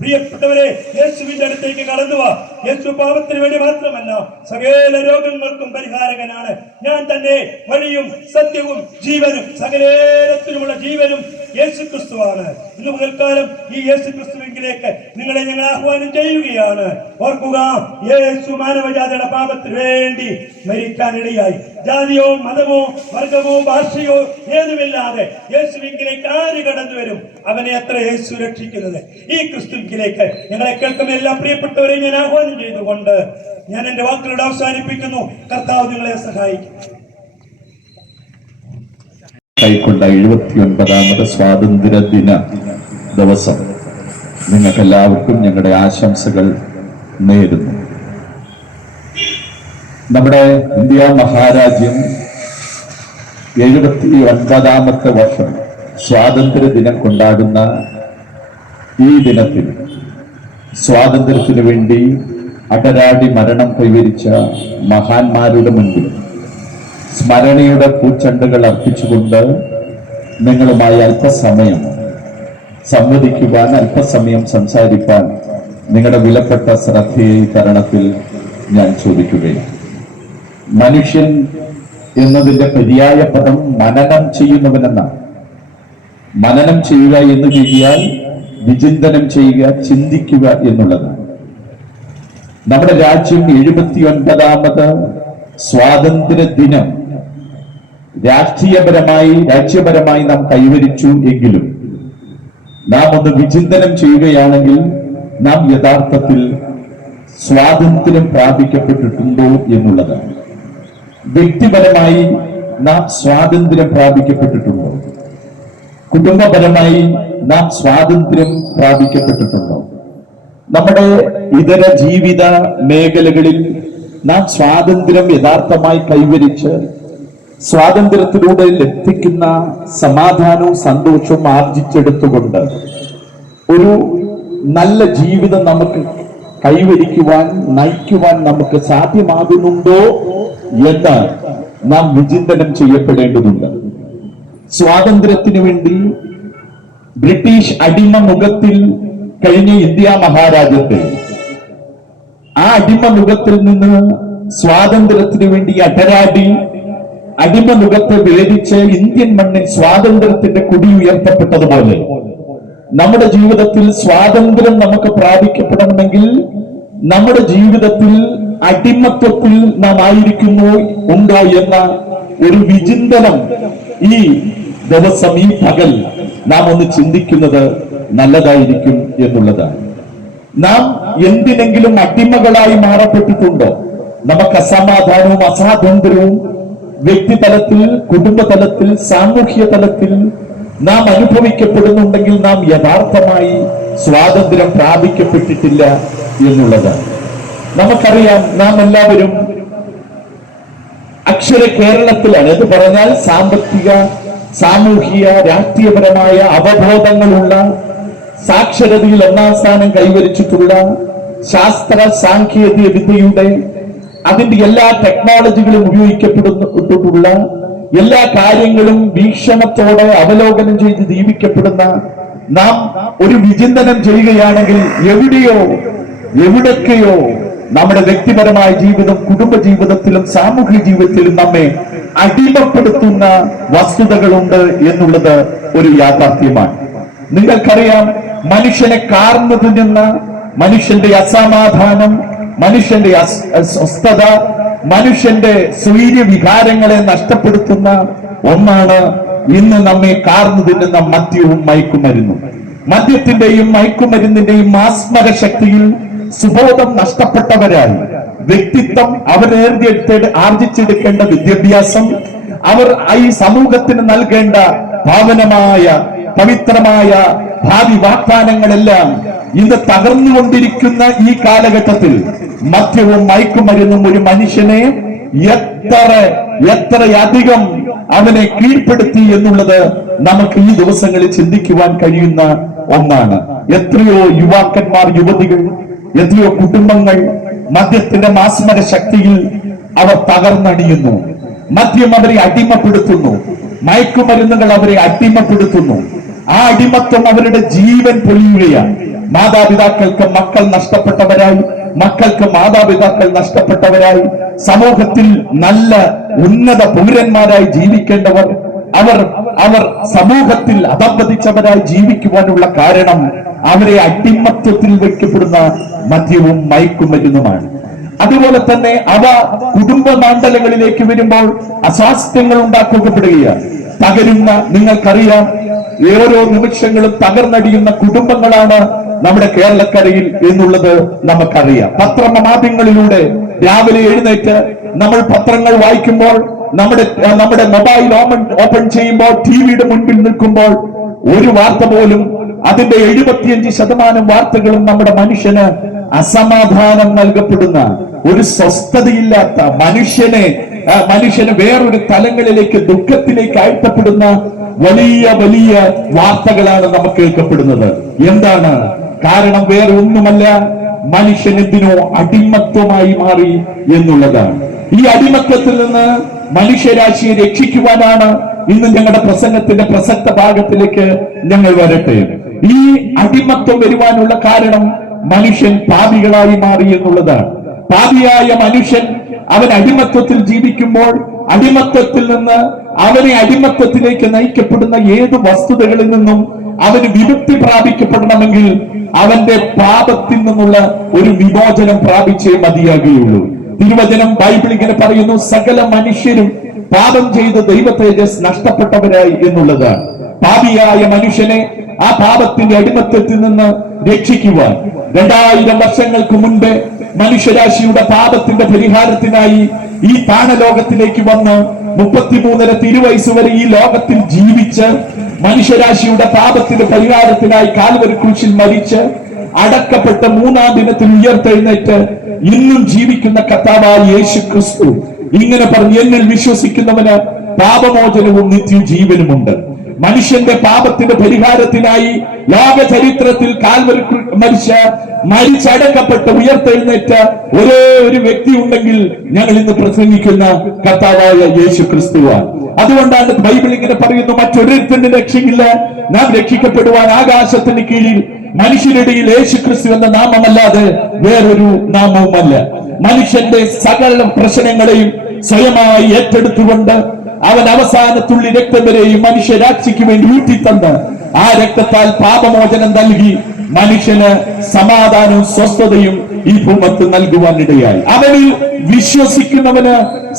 പ്രിയപ്പെട്ടവരെ, യേശുവിന്റെ അടുത്തേക്ക് കടന്നു വാ. യേശു പാപത്തിന് വേണ്ടി മാത്രമല്ല, സകല രോഗങ്ങൾക്കും പരിഹാരകനാണ്. ഞാൻ തന്നെ വഴിയും സത്യവും ജീവനും, സകലത്തിനുമുള്ള ജീവനും യേശു ക്രിസ്തുവാണ്. ഇന്ന് മുതൽക്കാലം ഈ യേശു ക്രിസ്തുവിലേക്ക് നിങ്ങളെ ഞങ്ങൾ ആഹ്വാനം ചെയ്യുകയാണ്. ഓർക്കുക, യേശു മാനവജാതിയുടെ പാപത്തിന് വേണ്ടി മരിക്കാനിടയായി. ജാതിയോ മതമോ വർഗമോ ഭാഷയോ ഏതുമില്ലാതെ യേശുവിലേക്ക് ആര് കടന്നു വരും? അവനെ അത്ര യേശു രക്ഷിക്കുന്നത്. ഈ ക്രിസ്തുവിലേക്ക് ഞങ്ങളെ കേൾക്കുന്ന എല്ലാ പ്രിയപ്പെട്ടവരെയും ഞാൻ ആഹ്വാനം ചെയ്തുകൊണ്ട് ഞാൻ എന്റെ വാക്കുകളുടെ അവസാനിപ്പിക്കുന്നു. കർത്താവ് നിങ്ങളെ സഹായിക്കും. കൈക്കൊണ്ട 79ാമത് സ്വാതന്ത്ര്യ ദിന ദിവസം നിങ്ങൾക്കെല്ലാവർക്കും ഞങ്ങളുടെ ആശംസകൾ നേരുന്നു. നമ്മുടെ ഇന്ത്യ മഹാരാജ്യം 79ാമത്തെ വർഷം സ്വാതന്ത്ര്യ ദിനം കൊണ്ടാടുന്ന ഈ ദിനത്തിൽ സ്വാതന്ത്ര്യത്തിനു വേണ്ടി അടരാടി മരണം കൈവരിച്ച മഹാന്മാരുടെ മുൻപിൽ സ്മരണയുടെ പൂച്ചെണ്ടുകൾ അർപ്പിച്ചുകൊണ്ട് നിങ്ങളുമായി അല്പസമയം സംവദിക്കുവാൻ, അല്പസമയം സംസാരിക്കാൻ നിങ്ങളുടെ വിലപ്പെട്ട ശ്രദ്ധയെ ഈ തരുണത്തിൽ ഞാൻ ചോദിക്കുകയാണ്. മനുഷ്യൻ എന്നതിന്റെ പര്യായ പദം മനനം ചെയ്യുന്നവനെന്നാണ്. മനനം ചെയ്യുക എന്ന് കഴിഞ്ഞാൽ വിചിന്തനം ചെയ്യുക, ചിന്തിക്കുക എന്നുള്ളതാണ്. നമ്മുടെ രാജ്യം 79ാമത് സ്വാതന്ത്ര്യ ദിനം രാജ്യപരമായി നാം കൈവരിച്ചു എങ്കിലും നാം ഒന്ന് വിചിന്തനം ചെയ്യുകയാണെങ്കിൽ നാം യഥാർത്ഥത്തിൽ സ്വാതന്ത്ര്യം പ്രാപിക്കപ്പെട്ടിട്ടുണ്ടോ എന്നുള്ളതാണ്. വ്യക്തിപരമായി നാം സ്വാതന്ത്ര്യം പ്രാപിക്കപ്പെട്ടിട്ടുണ്ടോ? കുടുംബപരമായി നാം സ്വാതന്ത്ര്യം പ്രാപിക്കപ്പെട്ടിട്ടുണ്ടോ? നമ്മുടെ ഇതര ജീവിത മേഖലകളിൽ നാം സ്വാതന്ത്ര്യം യഥാർത്ഥമായി കൈവരിച്ച് സ്വാതന്ത്ര്യത്തിലൂടെ ലഭിക്കുന്ന സമാധാനവും സന്തോഷവും ആർജിച്ചെടുത്തുകൊണ്ട് ഒരു നല്ല ജീവിതം നമുക്ക് കൈവരിക്കുവാൻ, നയിക്കുവാൻ നമുക്ക് സാധ്യമാകുന്നുണ്ടോ എന്ന് നാം വിചിന്തനം ചെയ്യപ്പെടേണ്ടതുണ്ട്. സ്വാതന്ത്ര്യത്തിനു വേണ്ടി ബ്രിട്ടീഷ് അടിമ മുഖത്തിൽ കഴിഞ്ഞ ഇന്ത്യ മഹാരാജ്യത്തെ ആ അടിമ മുഖത്തിൽ നിന്ന് സ്വാതന്ത്ര്യത്തിനു വേണ്ടി അടരാടി അടിമ മുഖത്തെ വേദിച്ച് ഇന്ത്യൻ മണ്ണിൽ സ്വാതന്ത്ര്യത്തിന്റെ കൊടി ഉയർത്തപ്പെട്ടതുപോലെ നമ്മുടെ ജീവിതത്തിൽ സ്വാതന്ത്ര്യം നമുക്ക് പ്രാപിക്കപ്പെടണമെങ്കിൽ നമ്മുടെ ജീവിതത്തിൽ അടിമത്വത്തിൽ നാം ആയിരിക്കുന്നു ഉണ്ടോ എന്ന ഒരു വിചിന്തനം ഈ ദിവസം, ഈ പകൽ നാം ഒന്ന് ചിന്തിക്കുന്നത് നല്ലതായിരിക്കും എന്നുള്ളതാണ്. നാം എന്തിനെങ്കിലും അടിമകളായി മാറപ്പെട്ടിട്ടുണ്ടോ? നമുക്ക് അസമാധാനവും അസ്വാതന്ത്ര്യവും വ്യക്തിതലത്തിൽ, കുടുംബതലത്തിൽ, സാമൂഹ്യ തലത്തിൽ നാം അനുഭവിക്കപ്പെടുന്നുണ്ടെങ്കിൽ നാം യഥാർത്ഥമായി സ്വാതന്ത്ര്യം പ്രാപിക്കപ്പെട്ടിട്ടില്ല എന്നുള്ളതാണ്. നമുക്കറിയാം, നാം എല്ലാവരും അക്ഷര കേരളത്തിലാണ്. എന്ന് പറഞ്ഞാൽ സാമ്പത്തിക, സാമൂഹിക, രാഷ്ട്രീയപരമായ അവബോധങ്ങളുള്ള, സാക്ഷരതയിൽ 1ാം സ്ഥാനം കൈവരിച്ചിട്ടുള്ള, ശാസ്ത്ര സാങ്കേതിക വിദ്യയുടെ അതിന്റെ എല്ലാ ടെക്നോളജികളും ഉപയോഗിക്കപ്പെട്ടിട്ടുള്ള, എല്ലാ കാര്യങ്ങളും വീക്ഷണത്തോടെ അവലോകനം ചെയ്ത് ജീവിക്കപ്പെടുന്ന നാം ഒരു വിചിന്തനം ചെയ്യുകയാണെങ്കിൽ എവിടൊക്കെയോ നമ്മുടെ വ്യക്തിപരമായ ജീവിതം, കുടുംബ ജീവിതത്തിലും സാമൂഹിക ജീവിതത്തിലും നമ്മെ അടിമപ്പെടുത്തുന്ന വസ്തുതകളുണ്ട് എന്നുള്ളത് ഒരു യാഥാർത്ഥ്യമാണ്. നിങ്ങൾക്കറിയാം, മനുഷ്യനെ കാർന്നു തിന്നുന്ന, മനുഷ്യന്റെ അസമാധാനം, മനുഷ്യന്റെ അസ്വസ്ഥത, മനുഷ്യന്റെ സ്വൈര്യ വികാരങ്ങളെ നഷ്ടപ്പെടുത്തുന്ന ഒന്നാണ് ഇന്ന് നമ്മെ കാർന്നു തിന്നുന്ന മദ്യവും മയക്കുമരുന്നും. മദ്യത്തിന്റെയും മയക്കുമരുന്നിന്റെയും മാസ്മര ശക്തിയിൽ സുബോധം നഷ്ടപ്പെട്ടവരായി, വ്യക്തിത്വം, അവർ ആർജിച്ചെടുക്കേണ്ട വിദ്യാഭ്യാസം, അവർ ഈ സമൂഹത്തിന് നൽകേണ്ട പാവനമായ പവിത്രമായ ഭാവി വാഗ്ദാനങ്ങളെല്ലാം ഇന്ന് തകർന്നുകൊണ്ടിരിക്കുന്ന ഈ കാലഘട്ടത്തിൽ മദ്യവും മയക്കുമരുന്നും ഒരു മനുഷ്യനെ എത്രയധികം അവനെ കീഴ്പ്പെടുത്തി എന്നുള്ളത് നമുക്ക് ഈ ദിവസങ്ങളിൽ ചിന്തിക്കുവാൻ കഴിയുന്ന ഒന്നാണ്. എത്രയോ യുവാക്കന്മാർ, യുവതികൾ, എത്രയോ കുടുംബങ്ങൾ മദ്യത്തിന്റെ മാസ്മര ശക്തിയിൽ അവർ തകർന്നടിയുന്നു. മദ്യം അവരെ അടിമപ്പെടുത്തുന്നു, മയക്കുമരുന്നുകൾ അവരെ അടിമപ്പെടുത്തുന്നു. ആ അടിമത്വം അവരുടെ ജീവൻ പൊലിയുകയാണ്. മാതാപിതാക്കൾക്ക് മക്കൾ നഷ്ടപ്പെട്ടവരായി, മക്കൾക്ക് മാതാപിതാക്കൾ നഷ്ടപ്പെട്ടവരായി, സമൂഹത്തിൽ നല്ല ഉന്നത പൗരന്മാരായി ജീവിക്കേണ്ടവർ അവർ സമൂഹത്തിൽ അധപ്പതിച്ചവരായി ജീവിക്കുവാനുള്ള കാരണം അവരെ അടിമത്വത്തിൽ വയ്ക്കപ്പെടുന്ന മദ്യവും മയക്കുമരുന്നുമാണ്. അതുപോലെ തന്നെ അവ കുടുംബ മണ്ഡലങ്ങളിലേക്ക് വരുമ്പോൾ അസ്വാസ്ഥ്യങ്ങൾ ഉണ്ടാക്കപ്പെടുകയാണ്. തകരുന്ന, നിങ്ങൾക്കറിയാം, ഓരോ നിമിഷങ്ങളും തകർന്നടിയുന്ന കുടുംബങ്ങളാണ് നമ്മുടെ കേരളക്കരയിൽ എന്നുള്ളത് നമുക്കറിയാം. പത്രമാധ്യമങ്ങളിലൂടെ രാവിലെ എഴുന്നേറ്റ് നമ്മൾ പത്രങ്ങൾ വായിക്കുമ്പോൾ, നമ്മുടെ മൊബൈൽ ഓപ്പൺ ചെയ്യുമ്പോൾ, ടിവിയുടെ മുൻപിൽ നിൽക്കുമ്പോൾ ഒരു വാർത്ത പോലും, അതിന്റെ 75% വാർത്തകളും നമ്മുടെ മനുഷ്യന് അസമാധാനം നൽകപ്പെടുന്ന, ഒരു സ്വസ്ഥതയില്ലാത്ത, മനുഷ്യന് വേറൊരു തലങ്ങളിലേക്ക്, ദുഃഖത്തിലേക്ക് അയക്കപ്പെടുന്ന വലിയ വലിയ വാർത്തകളാണ് നമുക്ക് കേൾക്കപ്പെടുന്നത്. എന്താണ് കാരണം? വേറെ ഒന്നുമല്ല, മനുഷ്യൻ എന്തിനോ അടിമത്വമായി മാറി എന്നുള്ളതാണ്. ഈ അടിമത്വത്തിൽ നിന്ന് മനുഷ്യരാശിയെ രക്ഷിക്കുവാനാണ് ഇന്ന് ഞങ്ങളുടെ പ്രസംഗത്തിന്റെ പ്രസക്ത ഭാഗത്തിലേക്ക് ഞങ്ങൾ വരട്ടെ. ഈ അടിമത്വം വരുവാനുള്ള കാരണം മനുഷ്യൻ പാപികളായി മാറി എന്നുള്ളതാണ്. പാപിയായ മനുഷ്യൻ അവൻ അടിമത്വത്തിൽ ജീവിക്കുമ്പോൾ, അടിമത്വത്തിൽ നിന്ന് അവനെ അടിമത്വത്തിലേക്ക് നയിക്കപ്പെടുന്ന ഏത് വസ്തുതകളിൽ നിന്നും അവന് വിമുക്തി പ്രാപിക്കപ്പെടണമെങ്കിൽ അവന്റെ പാപത്തിൽ നിന്നുള്ള ഒരു വിമോചനം പ്രാപിച്ചേ മതിയാകുകയുള്ളൂ. തിരുവചനം, ബൈബിൾ ഇങ്ങനെ പറയുന്നു, സകല മനുഷ്യരും പാപം ചെയ്ത് ദൈവ തേജസ് നഷ്ടപ്പെട്ടവരായി എന്നുള്ളതാണ്. പാപിയായ മനുഷ്യനെ ആ പാപത്തിന്റെ അടിമത്വത്തിൽ നിന്ന് രക്ഷിക്കുവാൻ 2000 വർഷങ്ങൾക്ക് മുൻപ് മനുഷ്യരാശിയുടെ പാപത്തിന്റെ പരിഹാരത്തിനായി ഈ താണലോകത്തിലേക്ക് വന്ന് 33 തിരുവയസ്സ് വരെ ഈ ലോകത്തിൽ ജീവിച്ച് മനുഷ്യരാശിയുടെ പാപത്തിന്റെ പരിഹാരത്തിനായി കാൽവരി ക്രൂശിൽ മരിച്ച് അടക്കപ്പെട്ട് 3-ാം ദിനത്തിൽ ഉയർത്തെഴുന്നേറ്റ് ഇന്നും ജീവിക്കുന്ന കർത്താവായ യേശു ക്രിസ്തു ഇങ്ങനെ പറഞ്ഞു, എന്നിൽ വിശ്വസിക്കുന്നവന് പാപമോചനവും നിത്യജീവനുമുണ്ട്. മനുഷ്യന്റെ പാപത്തിന്റെ പരിഹാരത്തിനായി ലോക ചരിത്രത്തിൽ കാൽവരി മരിച്ചടക്കപ്പെട്ട് ഉയർത്തെഴുന്നേറ്റ ഒരേ ഒരു വ്യക്തി ഉണ്ടെങ്കിൽ ഞങ്ങൾ ഇന്ന് പ്രസംഗിക്കുന്ന കർത്താവായ യേശു ക്രിസ്തുവാണ്. അതുകൊണ്ടാണ് ബൈബിൾ ഇങ്ങനെ പറയുന്നു, മറ്റൊരുത്തന്റെ രക്ഷയില്ല, നാം രക്ഷിക്കപ്പെടുവാൻ ആകാശത്തിന് കീഴിൽ മനുഷ്യരിടയിൽ യേശു ക്രിസ്തു എന്ന നാമമല്ലാതെ വേറൊരു നാമവുമല്ല. മനുഷ്യന്റെ സകല പ്രശ്നങ്ങളെയും സ്വയമായി ഏറ്റെടുത്തുകൊണ്ട് അവൻ അവസാനത്തുള്ളി രക്തം വരെയും മനുഷ്യരാശിക്ക് വേണ്ടി ഊറ്റിത്തന്ന് ആ രക്തത്താൽ പാപമോചനം നൽകി മനുഷ്യന് സമാധാനവും സ്വസ്ഥതയും ഈ ഭൂമത്ത് നൽകുവാനിടയായി. അവനിൽ വിശ്വസിക്കുന്നവന്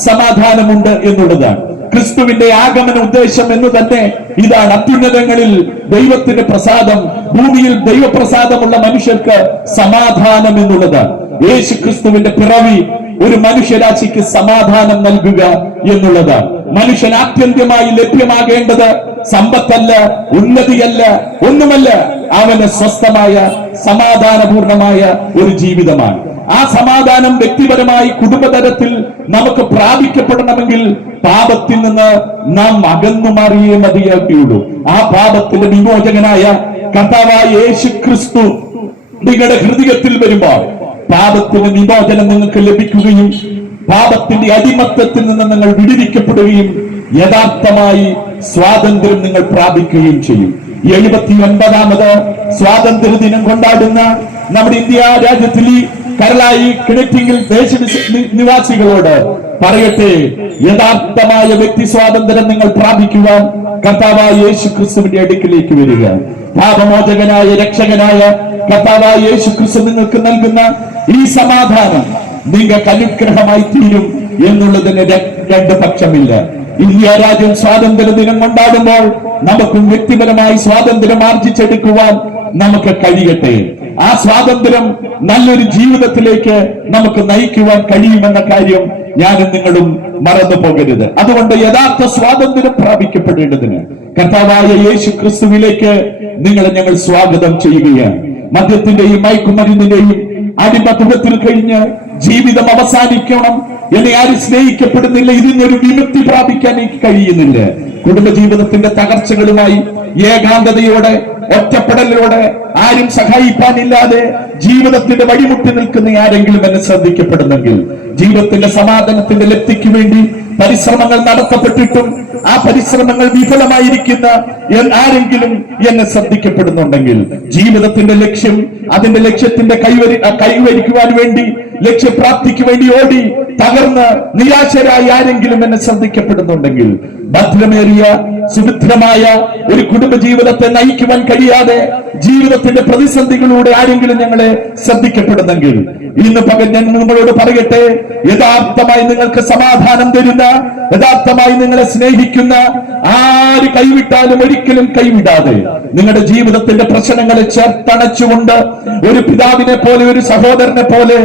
സമാധാനമുണ്ട് എന്നുള്ളതാണ് ക്രിസ്തുവിന്റെ ആഗമന ഉദ്ദേശം എന്ന് തന്നെ ഇതാണ്. അത്യുന്നതങ്ങളിൽ ദൈവത്തിന്റെ പ്രസാദം, ഭൂമിയിൽ ദൈവപ്രസാദമുള്ള മനുഷ്യർക്ക് സമാധാനം എന്നുള്ളതാണ്. യേശു ക്രിസ്തുവിന്റെ പിറവി ഒരു മനുഷ്യരാശിക്ക് സമാധാനം നൽകുക എന്നുള്ളതാണ്. മനുഷ്യൻ ആത്യന്തികമായി ലഭ്യമാകേണ്ടത് സമ്പത്തല്ല, ഉന്നതിയല്ല, ഒന്നുമല്ല, അവന് സ്വസ്ഥമായ സമാധാനപൂർണമായ ഒരു ജീവിതമാണ്. ആ സമാധാനം വ്യക്തിപരമായി കുടുംബതലത്തിൽ നമുക്ക് പ്രാപിക്കപ്പെടണമെങ്കിൽ പാപത്തിൽ നിന്ന് നാം അകന്നു മാറിയേ മതിയാക്കുകയുള്ളൂ. ആ പാപത്തിന്റെ വിമോചകനായ കർത്താവായ യേശു ക്രിസ്തു നിങ്ങളുടെ ഹൃദയത്തിൽ വരുമ്പോൾ പാപത്തിന് വിമോചനം നിങ്ങൾക്ക് ലഭിക്കുകയും പാപത്തിന്റെ അടിമത്തത്തിൽ നിന്ന് നിങ്ങൾ വിടുവിക്കപ്പെടുകയും യഥാർത്ഥമായി സ്വാതന്ത്ര്യം നിങ്ങൾ പ്രാപിക്കുകയും ചെയ്യും. 79ാമത് സ്വാതന്ത്ര്യ ദിനം കൊണ്ടാടുന്ന നമ്മുടെ ഇന്ത്യ രാജ്യത്തിൽ ഈ കരളായി കിണറ്റിങ്കിൽ ദേശ നിവാസികളോട് പറയട്ടെ, യഥാർത്ഥമായ വ്യക്തി സ്വാതന്ത്ര്യം നിങ്ങൾ പ്രാപിക്കുവാൻ കർത്താവായ യേശു ക്രിസ്തുവിന്റെ അടുക്കിലേക്ക് വരിക. പാപമോചകനായ രക്ഷകനായ കർത്താവായ യേശു ക്രിസ്തു നിങ്ങൾക്ക് നൽകുന്ന ഈ സമാധാനം നിങ്ങൾക്ക് അനുഗ്രഹമായി തീരും എന്നുള്ളതിന് രണ്ട് പക്ഷമില്ല. ഇന്ത്യ രാജ്യം സ്വാതന്ത്ര്യ ദിനം കൊണ്ടാടുമ്പോൾ നമുക്കും വ്യക്തിപരമായി സ്വാതന്ത്ര്യം ആർജിച്ചെടുക്കുവാൻ നമുക്ക് കഴിയട്ടെ. ആ സ്വാതന്ത്ര്യം നല്ലൊരു ജീവിതത്തിലേക്ക് നമുക്ക് നയിക്കുവാൻ കഴിയുമെന്ന കാര്യം ഞാനും നിങ്ങളും മറന്നു പോകരുത്. അതുകൊണ്ട് യഥാർത്ഥ സ്വാതന്ത്ര്യം പ്രാപിക്കപ്പെടേണ്ടതിന് കർത്താവായ യേശു ക്രിസ്തുവിലേക്ക് നിങ്ങളെ ഞങ്ങൾ സ്വാഗതം ചെയ്യുകയാണ്. മദ്യത്തിന്റെയും മയക്കുമരുന്നിന്റെയും അടിമത്തുകത്തിൽ കഴിഞ്ഞ് ജീവിതം അവസാനിക്കണം, എന്നെ ആരും സ്നേഹിക്കപ്പെടുന്നില്ല, ഇതിനൊരു വിമുക്തി പ്രാപിക്കാൻ എനിക്ക് കഴിയുന്നില്ല, കുടുംബജീവിതത്തിന്റെ തകർച്ചകളുമായി ഏകാന്തതയോടെ ഒറ്റപ്പെടലോടെ ആരും സഹായിക്കാനില്ലാതെ ജീവിതത്തിന്റെ വഴിമുട്ടി നിൽക്കുന്ന ആരെങ്കിലും എന്നെ ശ്രദ്ധിക്കപ്പെടുന്നെങ്കിൽ, ജീവിതത്തിന്റെ സമാധാനത്തിന്റെ ലബ്ധിക്ക് വേണ്ടി പരിശ്രമങ്ങൾ നടത്തപ്പെട്ടിട്ടും ആ പരിശ്രമങ്ങൾ വിഫലമായിരിക്കുന്ന ആരെങ്കിലും എന്നെ ശ്രദ്ധിക്കപ്പെടുന്നുണ്ടെങ്കിൽ, ജീവിതത്തിന്റെ ലക്ഷ്യം അതിന്റെ ലക്ഷ്യത്തിന്റെ കൈവരിക്കുവാൻ വേണ്ടി ലക്ഷ്യപ്രാപ്തിക്ക് വേണ്ടി ഓടി തകർന്ന് നിരാശരായി ആരെങ്കിലും എന്നെ ശ്രദ്ധിക്കപ്പെടുന്നുണ്ടെങ്കിൽ, ഭദ്രമേറിയ സുഭിദ്രമായ ഒരു കുടുംബജീവിതത്തെ നയിക്കുവാൻ കഴിയാതെ ജീവിതത്തിന്റെ പ്രതിസന്ധികളിലൂടെ ആരെങ്കിലും ഞങ്ങളെ ശ്രദ്ധിക്കപ്പെടുന്നെങ്കിൽ, ഇന്ന് പകൽ ഞാൻ നിങ്ങളോട് പറയട്ടെ, യഥാർത്ഥമായി നിങ്ങൾക്ക് സമാധാനം തരുന്ന, യഥാർത്ഥമായി നിങ്ങളെ സ്നേഹിക്കുന്ന ആര് കൈവിട്ടാലും ഒരിക്കലും കൈവിടാതെ നിങ്ങളുടെ ജീവിതത്തിന്റെ പ്രശ്നങ്ങളെ ചേർത്തണച്ചുകൊണ്ട് ഒരു പിതാവിനെ പോലെ, ഒരു സഹോദരനെ പോലെ,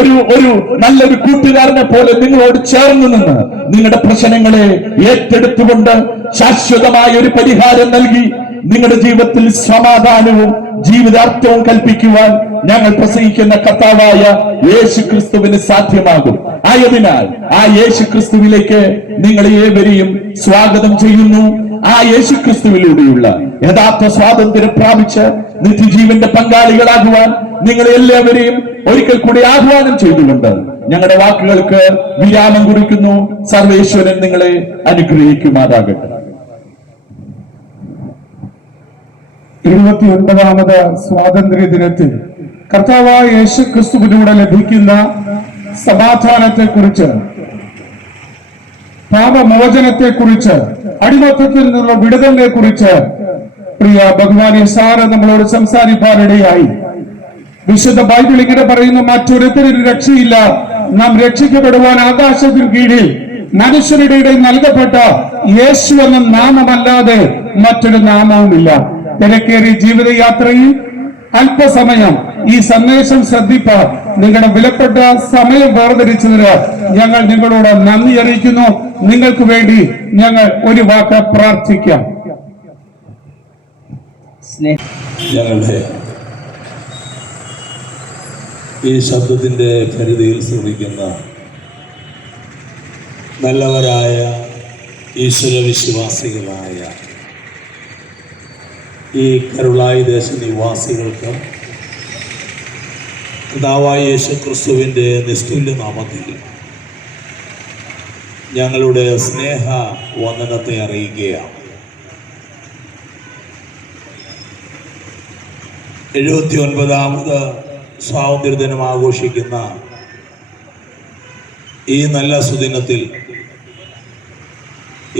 ഒരു നല്ലൊരു കൂട്ടുകാരനെ പോലെ നിങ്ങളോട് ചേർന്ന് നിന്ന് നിങ്ങളുടെ പ്രശ്നങ്ങളെ ഏറ്റെടുത്തുകൊണ്ട് ശാശ്വതമായ ഒരു പരിഹാരം നൽകി നിങ്ങളുടെ ജീവിതത്തിൽ സമാധാനവും ജീവിതാർത്ഥവും കൽപ്പിക്കുവാൻ ഞങ്ങൾ പ്രസംഗിക്കുന്ന കർത്താവായ യേശു ക്രിസ്തുവിന് സാധ്യമാകും. ആയതിനാൽ ആ യേശു ക്രിസ്തുവിലേക്ക് നിങ്ങളെ ഏവരെയും സ്വാഗതം ചെയ്യുന്നു. ആ യേശു ക്രിസ്തുവിലൂടെയുള്ള യഥാർത്ഥ സ്വാതന്ത്ര്യം പ്രാപിച്ച് നിത്യജീവന്റെ പങ്കാളികളാകുവാൻ നിങ്ങളെ എല്ലാവരെയും ഒരിക്കൽ കൂടി ആഹ്വാനം ചെയ്തുകൊണ്ട് ഞങ്ങളുടെ വാക്കുകൾക്ക് വിരാമം കുറിക്കുന്നു. സർവേശ്വരൻ നിങ്ങളെ അനുഗ്രഹിക്കുമാറാകട്ടെ. 79ാമത് സ്വാതന്ത്ര്യ ദിനത്തിൽ കർത്താവായ യേശു ക്രിസ്തുവിലൂടെ ലഭിക്കുന്ന സമാധാനത്തെക്കുറിച്ച്, പാപമോചനത്തെക്കുറിച്ച്, അടിമത്തത്തിൽ നിന്നുള്ള വിടുതലിനെ കുറിച്ച് പ്രിയ ഭഗവാനെ സാറ് നമ്മളോട് സംസാരിക്കാനിടയായി. വിശുദ്ധ ബൈബിൾ ഇങ്ങനെ പറയുന്നു, മറ്റൊരുത്തരും രക്ഷയില്ല, നാം രക്ഷിക്കപ്പെടുവാൻ ആകാശത്തിന് കീഴിൽ മനുഷ്യരുടെ ഇടയിൽ നൽകപ്പെട്ട യേശു എന്ന നാമമല്ലാതെ മറ്റൊരു നാമവുമില്ല. തിരക്കേറിയ ജീവിതയാത്രയിൽ അല്പസമയം ഈ സന്ദേശം ശ്രദ്ധിപ്പാൻ നിങ്ങളുടെ വിലപ്പെട്ട സമയം വേർതിരിച്ചതിന് ഞങ്ങൾ നിങ്ങളോട് നന്ദി അറിയിക്കുന്നു. നിങ്ങൾക്ക് വേണ്ടി ഞങ്ങൾ ഒരു വാക്ക് പ്രാർത്ഥിക്കാം. ഞങ്ങളുടെ ഈ ശബ്ദത്തിന്റെ പരിധിയിൽ ശ്രമിക്കുന്ന നല്ലവരായ ഈശ്വരവിശ്വാസികളായ ഈ കരുളായി ദേശ നിവാസികൾക്ക് കർത്താവായ യേശു ക്രിസ്തുവിൻ്റെ നിസ്തുല്യ നാമത്തിൽ ഞങ്ങളുടെ സ്നേഹ വന്ദനത്തെ അറിയിക്കുകയാണ്. 79ാമത് സ്വാതന്ത്ര്യദിനം ആഘോഷിക്കുന്ന ഈ നല്ല സുദിനത്തിൽ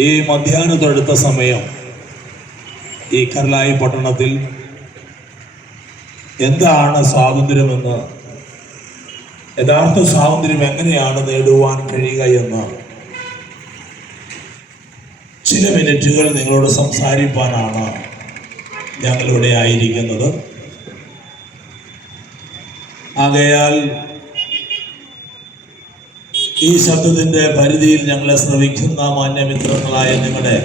ഈ മധ്യാഹ്നത്തെടുത്ത സമയം ഈ കർലായി പട്ടണത്തിൽ എന്താണ് സ്വാതന്ത്ര്യമെന്ന്, യഥാർത്ഥ സ്വാതന്ത്ര്യം എങ്ങനെയാണ് നേടുവാൻ കഴിയുക എന്ന് ചില മിനിറ്റുകൾ നിങ്ങളോട് സംസാരിക്കാനാണ് ഞങ്ങളിവിടെ ആയിരിക്കുന്നത്. ആകയാൽ ഈ ശബ്ദത്തിൻ്റെ പരിധിയിൽ ഞങ്ങളെ ശ്രവിക്കുന്ന മാന്യമിത്രങ്ങളായ നിങ്ങളുടെ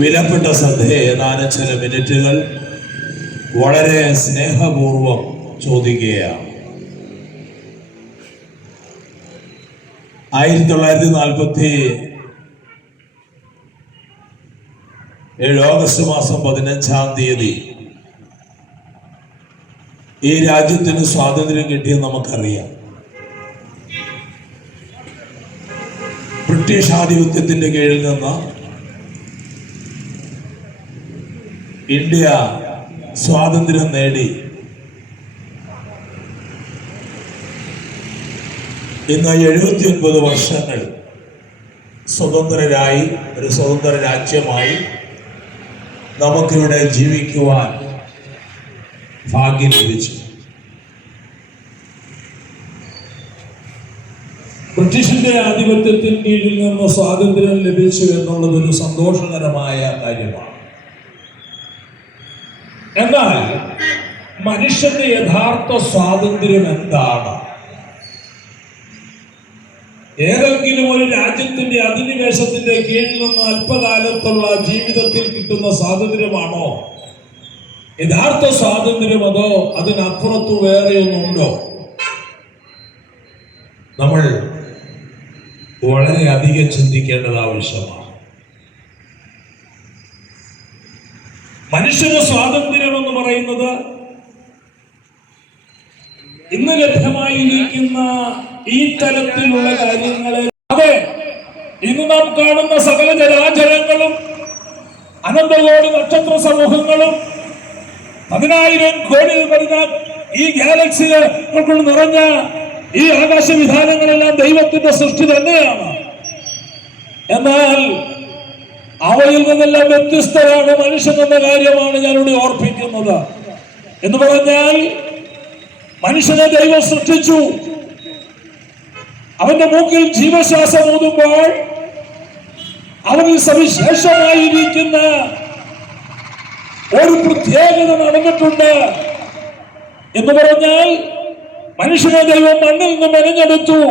വിലപ്പെട്ട ശ്രദ്ധയെ ഏതാനും ചില മിനിറ്റുകൾ വളരെ സ്നേഹപൂർവം ചോദിക്കുകയാണ്. 1947 ഓഗസ്റ്റ് മാസം 15-ാം തീയതി ഈ രാജ്യത്തിന് സ്വാതന്ത്ര്യം കിട്ടിയെന്ന് നമുക്കറിയാം. ബ്രിട്ടീഷ് ആധിപത്യത്തിന്റെ കീഴിൽ നിന്ന് ഇന്ത്യ സ്വാതന്ത്ര്യം നേടി ഇന്ന് 79 വർഷങ്ങൾ സ്വതന്ത്രരായി ഒരു സ്വതന്ത്ര രാജ്യമായി നമുക്കിവിടെ ജീവിക്കുവാൻ ഭാഗ്യം ലഭിച്ചു. ബ്രിട്ടീഷിന്റെ ആധിപത്യത്തിന് കീഴിൽ നിന്ന് സ്വാതന്ത്ര്യം ലഭിച്ചു എന്നുള്ളത് ഒരു സന്തോഷകരമായ കാര്യമാണ്. എന്നാൽ മനുഷ്യന്റെ യഥാർത്ഥ സ്വാതന്ത്ര്യം എന്താണ്? ഏതെങ്കിലും ഒരു രാജ്യത്തിന്റെ അധിനിവേശത്തിന്റെ കീഴിൽ നിന്ന് അല്പകാലത്തുള്ള ജീവിതത്തിൽ കിട്ടുന്ന സ്വാതന്ത്ര്യമാണോ യഥാർത്ഥ സ്വാതന്ത്ര്യം? അതോ അതിനപ്പുറത്തു വേറെയൊന്നുണ്ടോ? നമ്മൾ വളരെയധികം ചിന്തിക്കേണ്ടത് ആവശ്യമാണ്. മനുഷ്യന് സ്വാതന്ത്ര്യം എന്ന് പറയുന്നത് ഇന്ന് ലഭ്യമായിരിക്കുന്ന ഈ തലത്തിലുള്ള കാര്യങ്ങളെ, അതെ, ഇന്ന് നാം കാണുന്ന സകല ജരാചരങ്ങളും അനന്തകോടി നക്ഷത്ര സമൂഹങ്ങളും 10,000 കോടി വരുന്ന ഈ ഗാലക്സികൾ കൊണ്ട് നിറഞ്ഞ ഈ ആകാശവിധാനങ്ങളെല്ലാം ദൈവത്തിന്റെ സൃഷ്ടി തന്നെയാണ്. എന്നാൽ അവയിൽ നിന്നെല്ലാം വ്യത്യസ്തരാണ് മനുഷ്യൻ എന്ന കാര്യമാണ് ഞാനിവിടെ ഓർപ്പിക്കുന്നത്. എന്ന് പറഞ്ഞാൽ മനുഷ്യനെ ദൈവം സൃഷ്ടിച്ചു. അവന്റെ മൂക്കിൽ ജീവശ്വാസം ഊതുമ്പോൾ അവനിൽ സവിശേഷമായിരിക്കുന്ന ഒരു പ്രത്യേകത നടന്നിട്ടുണ്ട്. എന്ന് പറഞ്ഞാൽ മനുഷ്യനെ ദൈവം മണ്ണിൽ നിന്ന് മെനഞ്ഞെടുത്തു.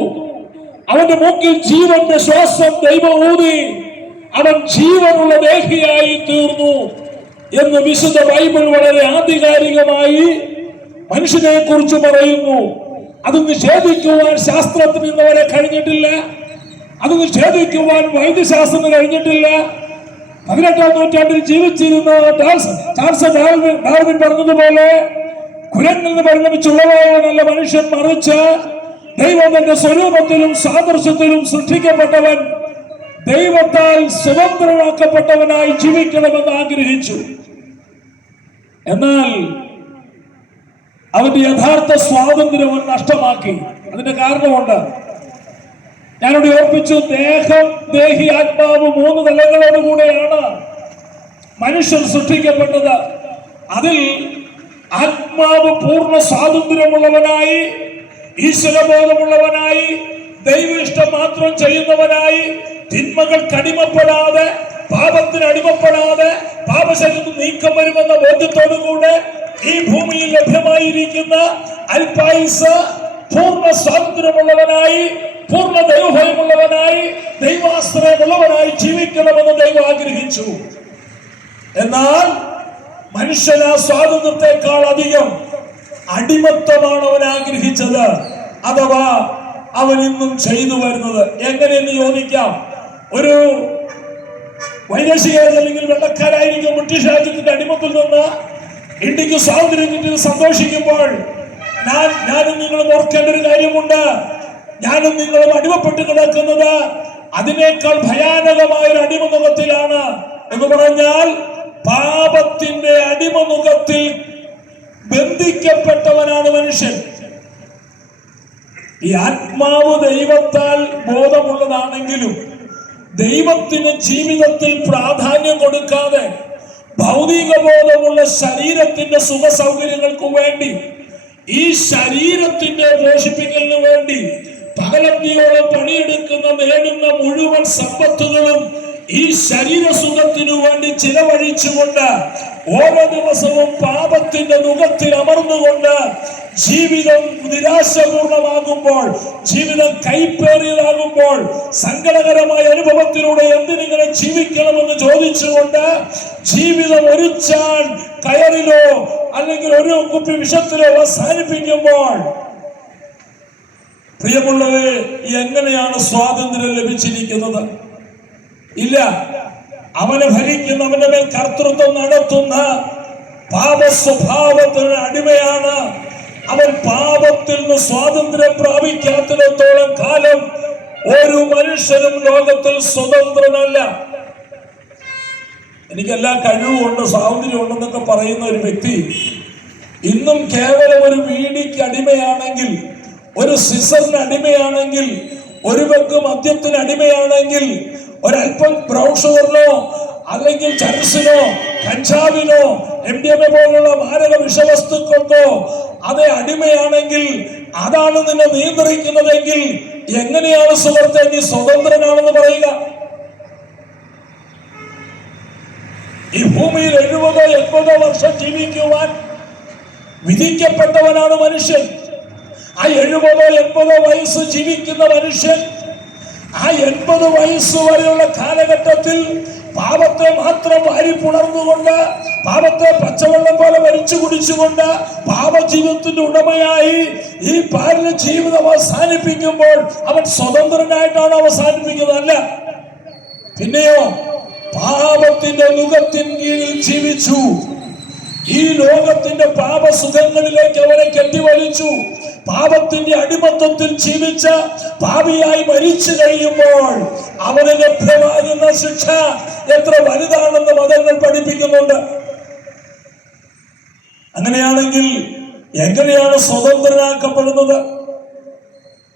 അവന്റെ മൂക്കിൽ ജീവന്റെ ശ്വാസം ദൈവം ഊതി. അവൻ ജീവനുള്ള ദേഹിയായി തീർന്നു എന്ന് വിശുദ്ധ ബൈബിൾ വളരെ ആധികാരികമായി മനുഷ്യനെ കുറിച്ച് പറയുന്നു. അത് നിഷേധിക്കുവാൻ ശാസ്ത്രത്തിന് ഇന്നവരെ കഴിഞ്ഞിട്ടില്ല. അത് നിഷേധിക്കുവാൻ വൈദ്യശാസ്ത്രത്തിന് കഴിഞ്ഞിട്ടില്ല. 18ാം നൂറ്റാണ്ടിൽ ജീവിച്ചിരുന്ന ചാൾസ് ഡാർവിൻ പറഞ്ഞതുപോലെ കുരങ്ങിൽ നിന്ന് പരിണമിച്ചുള്ളവനല്ല മനുഷ്യൻ, മറിച്ച് ദൈവത്തിന്റെ സ്വരൂപത്തിലും സാദൃശ്യത്തിലും സൃഷ്ടിക്കപ്പെട്ടവൻ ദൈവത്താൽ സ്വതന്ത്രനാക്കപ്പെട്ടവനായി ജീവിക്കണമെന്ന് ആഗ്രഹിച്ചു. എന്നാൽ അവന്റെ യഥാർത്ഥ സ്വാതന്ത്ര്യം അവൻ നഷ്ടമാക്കി. അതിന്റെ കാരണമുണ്ട്. ഞാനിവിടെ ഓർപ്പിച്ചു, ദേഹം, ദേഹി, ആത്മാവ് 3 തലങ്ങളോടുകൂടെയാണ് മനുഷ്യൻ സൃഷ്ടിക്കപ്പെട്ടത്. അതിൽ ആത്മാവ് പൂർണ്ണ സ്വാതന്ത്ര്യമുള്ളവനായി, ഈശ്വരബോധമുള്ളവനായി, ദൈവ ഇഷ്ടം മാത്രം ചെയ്യുന്നവനായി, തിന്മകൾക്ക് അടിമപ്പെടാതെ, പാപത്തിന് അടിമപ്പെടാതെ, പാപശരീരത്തിൽ നീക്കം വരുമെന്ന ബോധ്യത്തോടുകൂടെ ഈ ഭൂമിയിൽ ലഭ്യമായിരിക്കുന്ന അല്പായുസ് പൂർണ്ണ സ്വാതന്ത്ര്യമുള്ളവനായി, പൂർണ്ണ ദൈവഭയമുള്ളവനായി, ദൈവാശ്രയമുള്ളവനായി ജീവിക്കണമെന്ന് ദൈവം ആഗ്രഹിച്ചു. എന്നാൽ മനുഷ്യൻ ആ സ്വാതന്ത്ര്യത്തെക്കാൾ അധികം അടിമത്തമാണ് അവൻ ആഗ്രഹിച്ചത്. അഥവാ അവൻ ഇന്നും ചെയ്തു വരുന്നത്. എങ്ങനെയെന്ന് ചോദിക്കാം. ഒരു വൈദേശിക അല്ലെങ്കിൽ വെള്ളക്കാരായിരിക്കും ബ്രിട്ടീഷ് രാജ്യത്തിന്റെ അടിമത്തിൽ നിന്ന് ഇന്ത്യക്ക് സ്വാതന്ത്ര്യം കിട്ടി സന്തോഷിക്കുമ്പോൾ ഞാനും നിങ്ങളും ഓർക്കേണ്ട ഒരു കാര്യമുണ്ട്. ഞാനും നിങ്ങളും അടിമപ്പെട്ട് കിടക്കുന്നത് അതിനേക്കാൾ ഭയാനകമായ ഒരു അടിമമുഖത്തിലാണ്. എന്ന് പറഞ്ഞാൽ പാപത്തിന്റെ അടിമമുഖത്തിൽ ബന്ധിക്കപ്പെട്ടവനാണ് മനുഷ്യൻ. ഈ ആത്മാവ് ദൈവത്താൽ ബോധമുള്ളതാണെങ്കിലും ദൈവത്തിന് ജീവിതത്തിൽ പ്രാധാന്യം കൊടുക്കാതെ ഭൗതിക ബോധമുള്ള ശരീരത്തിന്റെ സുഖ സൗകര്യങ്ങൾക്ക് വേണ്ടി, ഈ ശരീരത്തിന്റെ പോഷിപ്പിക്കലിന് വേണ്ടി പകലന്തിയോളം പണിയെടുക്കുന്ന, നേടുന്ന മുഴുവൻ സമ്പത്തുകളും ഈ ശരീരസുഖത്തിനു വേണ്ടി ചിലവഴിച്ചുകൊണ്ട് ഓരോ ദിവസവും പാപത്തിന്റെ മുഖത്തിൽ അമർന്നുകൊണ്ട് ജീവിതം നിരാശപൂർണമാകുമ്പോൾ, ജീവിതം കൈപ്പേറിയതാകുമ്പോൾ, സങ്കടകരമായ അനുഭവത്തിലൂടെ എന്തിനിങ്ങനെ ജീവിക്കണമെന്ന് ചോദിച്ചുകൊണ്ട് ജീവിതം ഒരു ചാൻ കയറിലോ അല്ലെങ്കിൽ ഒരു കുപ്പി വിഷത്തിലോ അവസാനിപ്പിക്കുമ്പോൾ, പ്രിയമുള്ളവരെ, എങ്ങനെയാണ് സ്വാതന്ത്ര്യം ലഭിച്ചിരിക്കുന്നത്? ഇല്ല. അവനെ ഭരിക്കുന്ന, അവന്റെ മേൽ കർത്തൃത്വം നടത്തുന്ന പാപ സ്വഭാവത്തിന് അടിമയാണ് അവൻ. പാപത്തിൽ നിന്ന് സ്വാതന്ത്ര്യം പ്രാപിക്കാത്തിടത്തോളം കാലം ഒരു മനുഷ്യനും ലോകത്തിൽ സ്വതന്ത്രനല്ല. എനിക്കെല്ലാ കഴിവുമുണ്ട്, സ്വാതന്ത്ര്യമുണ്ടെന്നൊക്കെ പറയുന്ന ഒരു വ്യക്തി ഇന്നും കേവലം ഒരു വീടിക്ക് അടിമയാണെങ്കിൽ, ഒരു സിസറിന് അടിമയാണെങ്കിൽ, ഒരു പെഗ് മദ്യത്തിന് അടിമയാണെങ്കിൽ, ഒരൽപ്പം ബ്രൗഷറിനോ അല്ലെങ്കിൽ ചരസിനോ കഞ്ചാവിനോ MDMA പോലുള്ള മാരക വിഷവസ്തുക്കൾക്കോ അതേ അടിമയാണെങ്കിൽ, അതാണ് നിന്നെ നിയന്ത്രിക്കുന്നതെങ്കിൽ എങ്ങനെയാണ് സുഹൃത്തെ നീ സ്വതന്ത്രനാണെന്ന് പറയുക? ഈ ഭൂമിയിൽ 70-80 വർഷം ജീവിക്കുവാൻ വിധിക്കപ്പെട്ടവനാണ് മനുഷ്യൻ. ആ 70-80 വയസ്സ് ജീവിക്കുന്ന മനുഷ്യൻ ആ 80 വയസ്സ് വരെയുള്ള കാലഘട്ടത്തിൽ പാപത്തെ മാത്രം വാരിപ്പുണർന്നുകൊണ്ട്, പാപത്തെ പച്ചവെള്ളം പോലെ വലിച്ചു കുടിച്ചുകൊണ്ട് പാപജീവിതത്തിന്റെ ഉടമയായി ഈ പാരല ജീവിതം അവസാനിപ്പിക്കുമ്പോൾ അവൻ സ്വതന്ത്രനായിട്ടാണ് അവസാനിപ്പിക്കുന്നത്. അല്ല, പിന്നെയോ പാപത്തിന്റെ നുകത്തിൻ കീഴിൽ ജീവിച്ചു. ഈ ലോകത്തിന്റെ പാപസുഖങ്ങളിലേക്ക് അവനെ കെട്ടിവലിച്ചു. പാപത്തിന്റെ അടിമത്വത്തിൽ ജീവിച്ച പാപിയായി മരിച്ചു കഴിയുമ്പോൾ അവന് ലഭ്യമാകുന്ന ശിക്ഷ എത്ര വലുതാണെന്ന് മതങ്ങൾ പഠിപ്പിക്കുന്നുണ്ട്. അങ്ങനെയാണെങ്കിൽ എങ്ങനെയാണ് സ്വതന്ത്രനാക്കപ്പെടുന്നത്?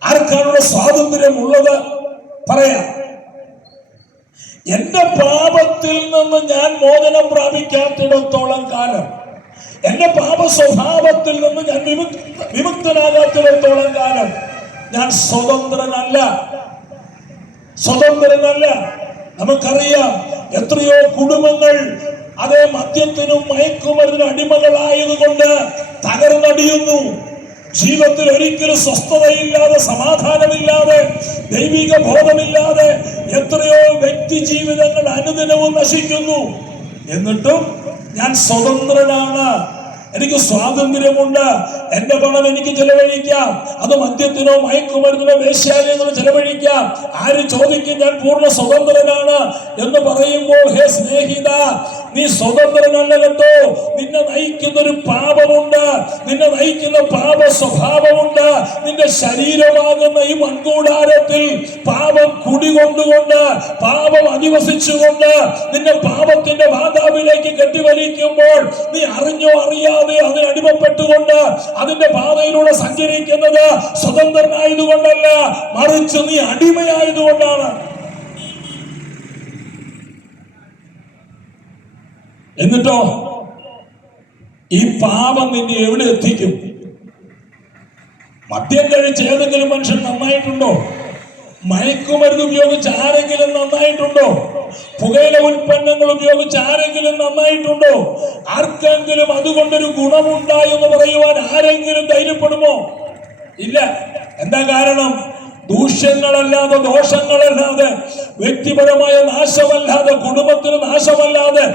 ആർക്കാണുള്ള സ്വാതന്ത്ര്യം ഉള്ളത്? പറയാം. എന്റെ പാപത്തിൽ നിന്ന് ഞാൻ മോചനം പ്രാപിക്കാത്തിടത്തോളം കാലം, എന്റെ പാപ സ്വഭാവത്തിൽ നിന്ന് ഞാൻ വിമുക്തനാകാത്തിടത്തോളം കാലം ഞാൻ സ്വതന്ത്രനല്ല. നമുക്കറിയാം, എത്രയോ കുടുംബങ്ങൾ അതേ മദ്യത്തിനും മയക്കുമരുന്നിനും അടിമകളായതുകൊണ്ട് തകർന്നടിയുന്നു. ജീവിതത്തിൽ ഒരിക്കലും സ്വസ്ഥതയില്ലാതെ, സമാധാനമില്ലാതെ, ദൈവിക ബോധമില്ലാതെ എത്രയോ വ്യക്തി ജീവിതങ്ങൾ അനുദിനവും നശിക്കുന്നു. എന്നിട്ടും ഞാൻ സ്വതന്ത്രനാണ്, എനിക്ക് സ്വാതന്ത്ര്യമുണ്ട്. എന്റെ പണം എനിക്ക് ചെലവഴിക്കാം, അത് മദ്യത്തിനോ മയക്കുമരുന്നിനോ വേശ്യാലയത്തിനോ ചെലവഴിക്കാം. ആര് ചോദിക്കും ഞാൻ പൂർണ്ണ സ്വതന്ത്രനാണ് എന്ന് പറയുമ്പോൾ, ഹേ സ്നേഹിത, നീ സ്വതന്ത്രനല്ല കേട്ടോ. നിന്നെ നയിക്കുന്ന ഒരു പാപമുണ്ട്, നിന്നെ നയിക്കുന്ന പാപ സ്വഭാവമുണ്ട്. നിന്റെ ശരീരമാകുന്ന ഈ മൺകൂടാരത്തിൽ പാപം കുടികൊണ്ടുകൊണ്ട്, പാപം അധിവസിച്ചുകൊണ്ട് നിന്നെ പാപത്തിന്റെ ബാധാവിലേക്ക് കെട്ടിവലിക്കുമ്പോൾ നീ അറിഞ്ഞോ അറിയാതെ അതിന് അടിമപ്പെട്ടുകൊണ്ട് അതിന്റെ പാതയിലൂടെ സഞ്ചരിക്കുന്നത് സ്വതന്ത്രനായതുകൊണ്ടല്ല, മറിച്ച് നീ അടിമയായതുകൊണ്ടാണ്. എന്നിട്ടോ ഈ പാപം നിന്നെ എവിടെ എത്തിക്കും? മദ്യം കഴിച്ച് ഏതെങ്കിലും മനുഷ്യൻ നന്നായിട്ടുണ്ടോ? മയക്കുമരുന്ന് ഉപയോഗിച്ച് ആരെങ്കിലും നന്നായിട്ടുണ്ടോ? പുകയില ഉൽപ്പന്നങ്ങൾ ഉപയോഗിച്ച് ആരെങ്കിലും നന്നായിട്ടുണ്ടോ? ആർക്കെങ്കിലും അതുകൊണ്ടൊരു ഗുണമുണ്ടായി എന്ന് പറയുവാൻ ആരെങ്കിലും ധൈര്യപ്പെടുമോ? ഇല്ല. എന്താ കാരണം? ദൂഷ്യങ്ങളല്ലാതെ, ദോഷങ്ങളല്ലാതെ, വ്യക്തിപരമായ നാശമല്ലാതെ, കുടുംബത്തിന് നാശമല്ലാതെ,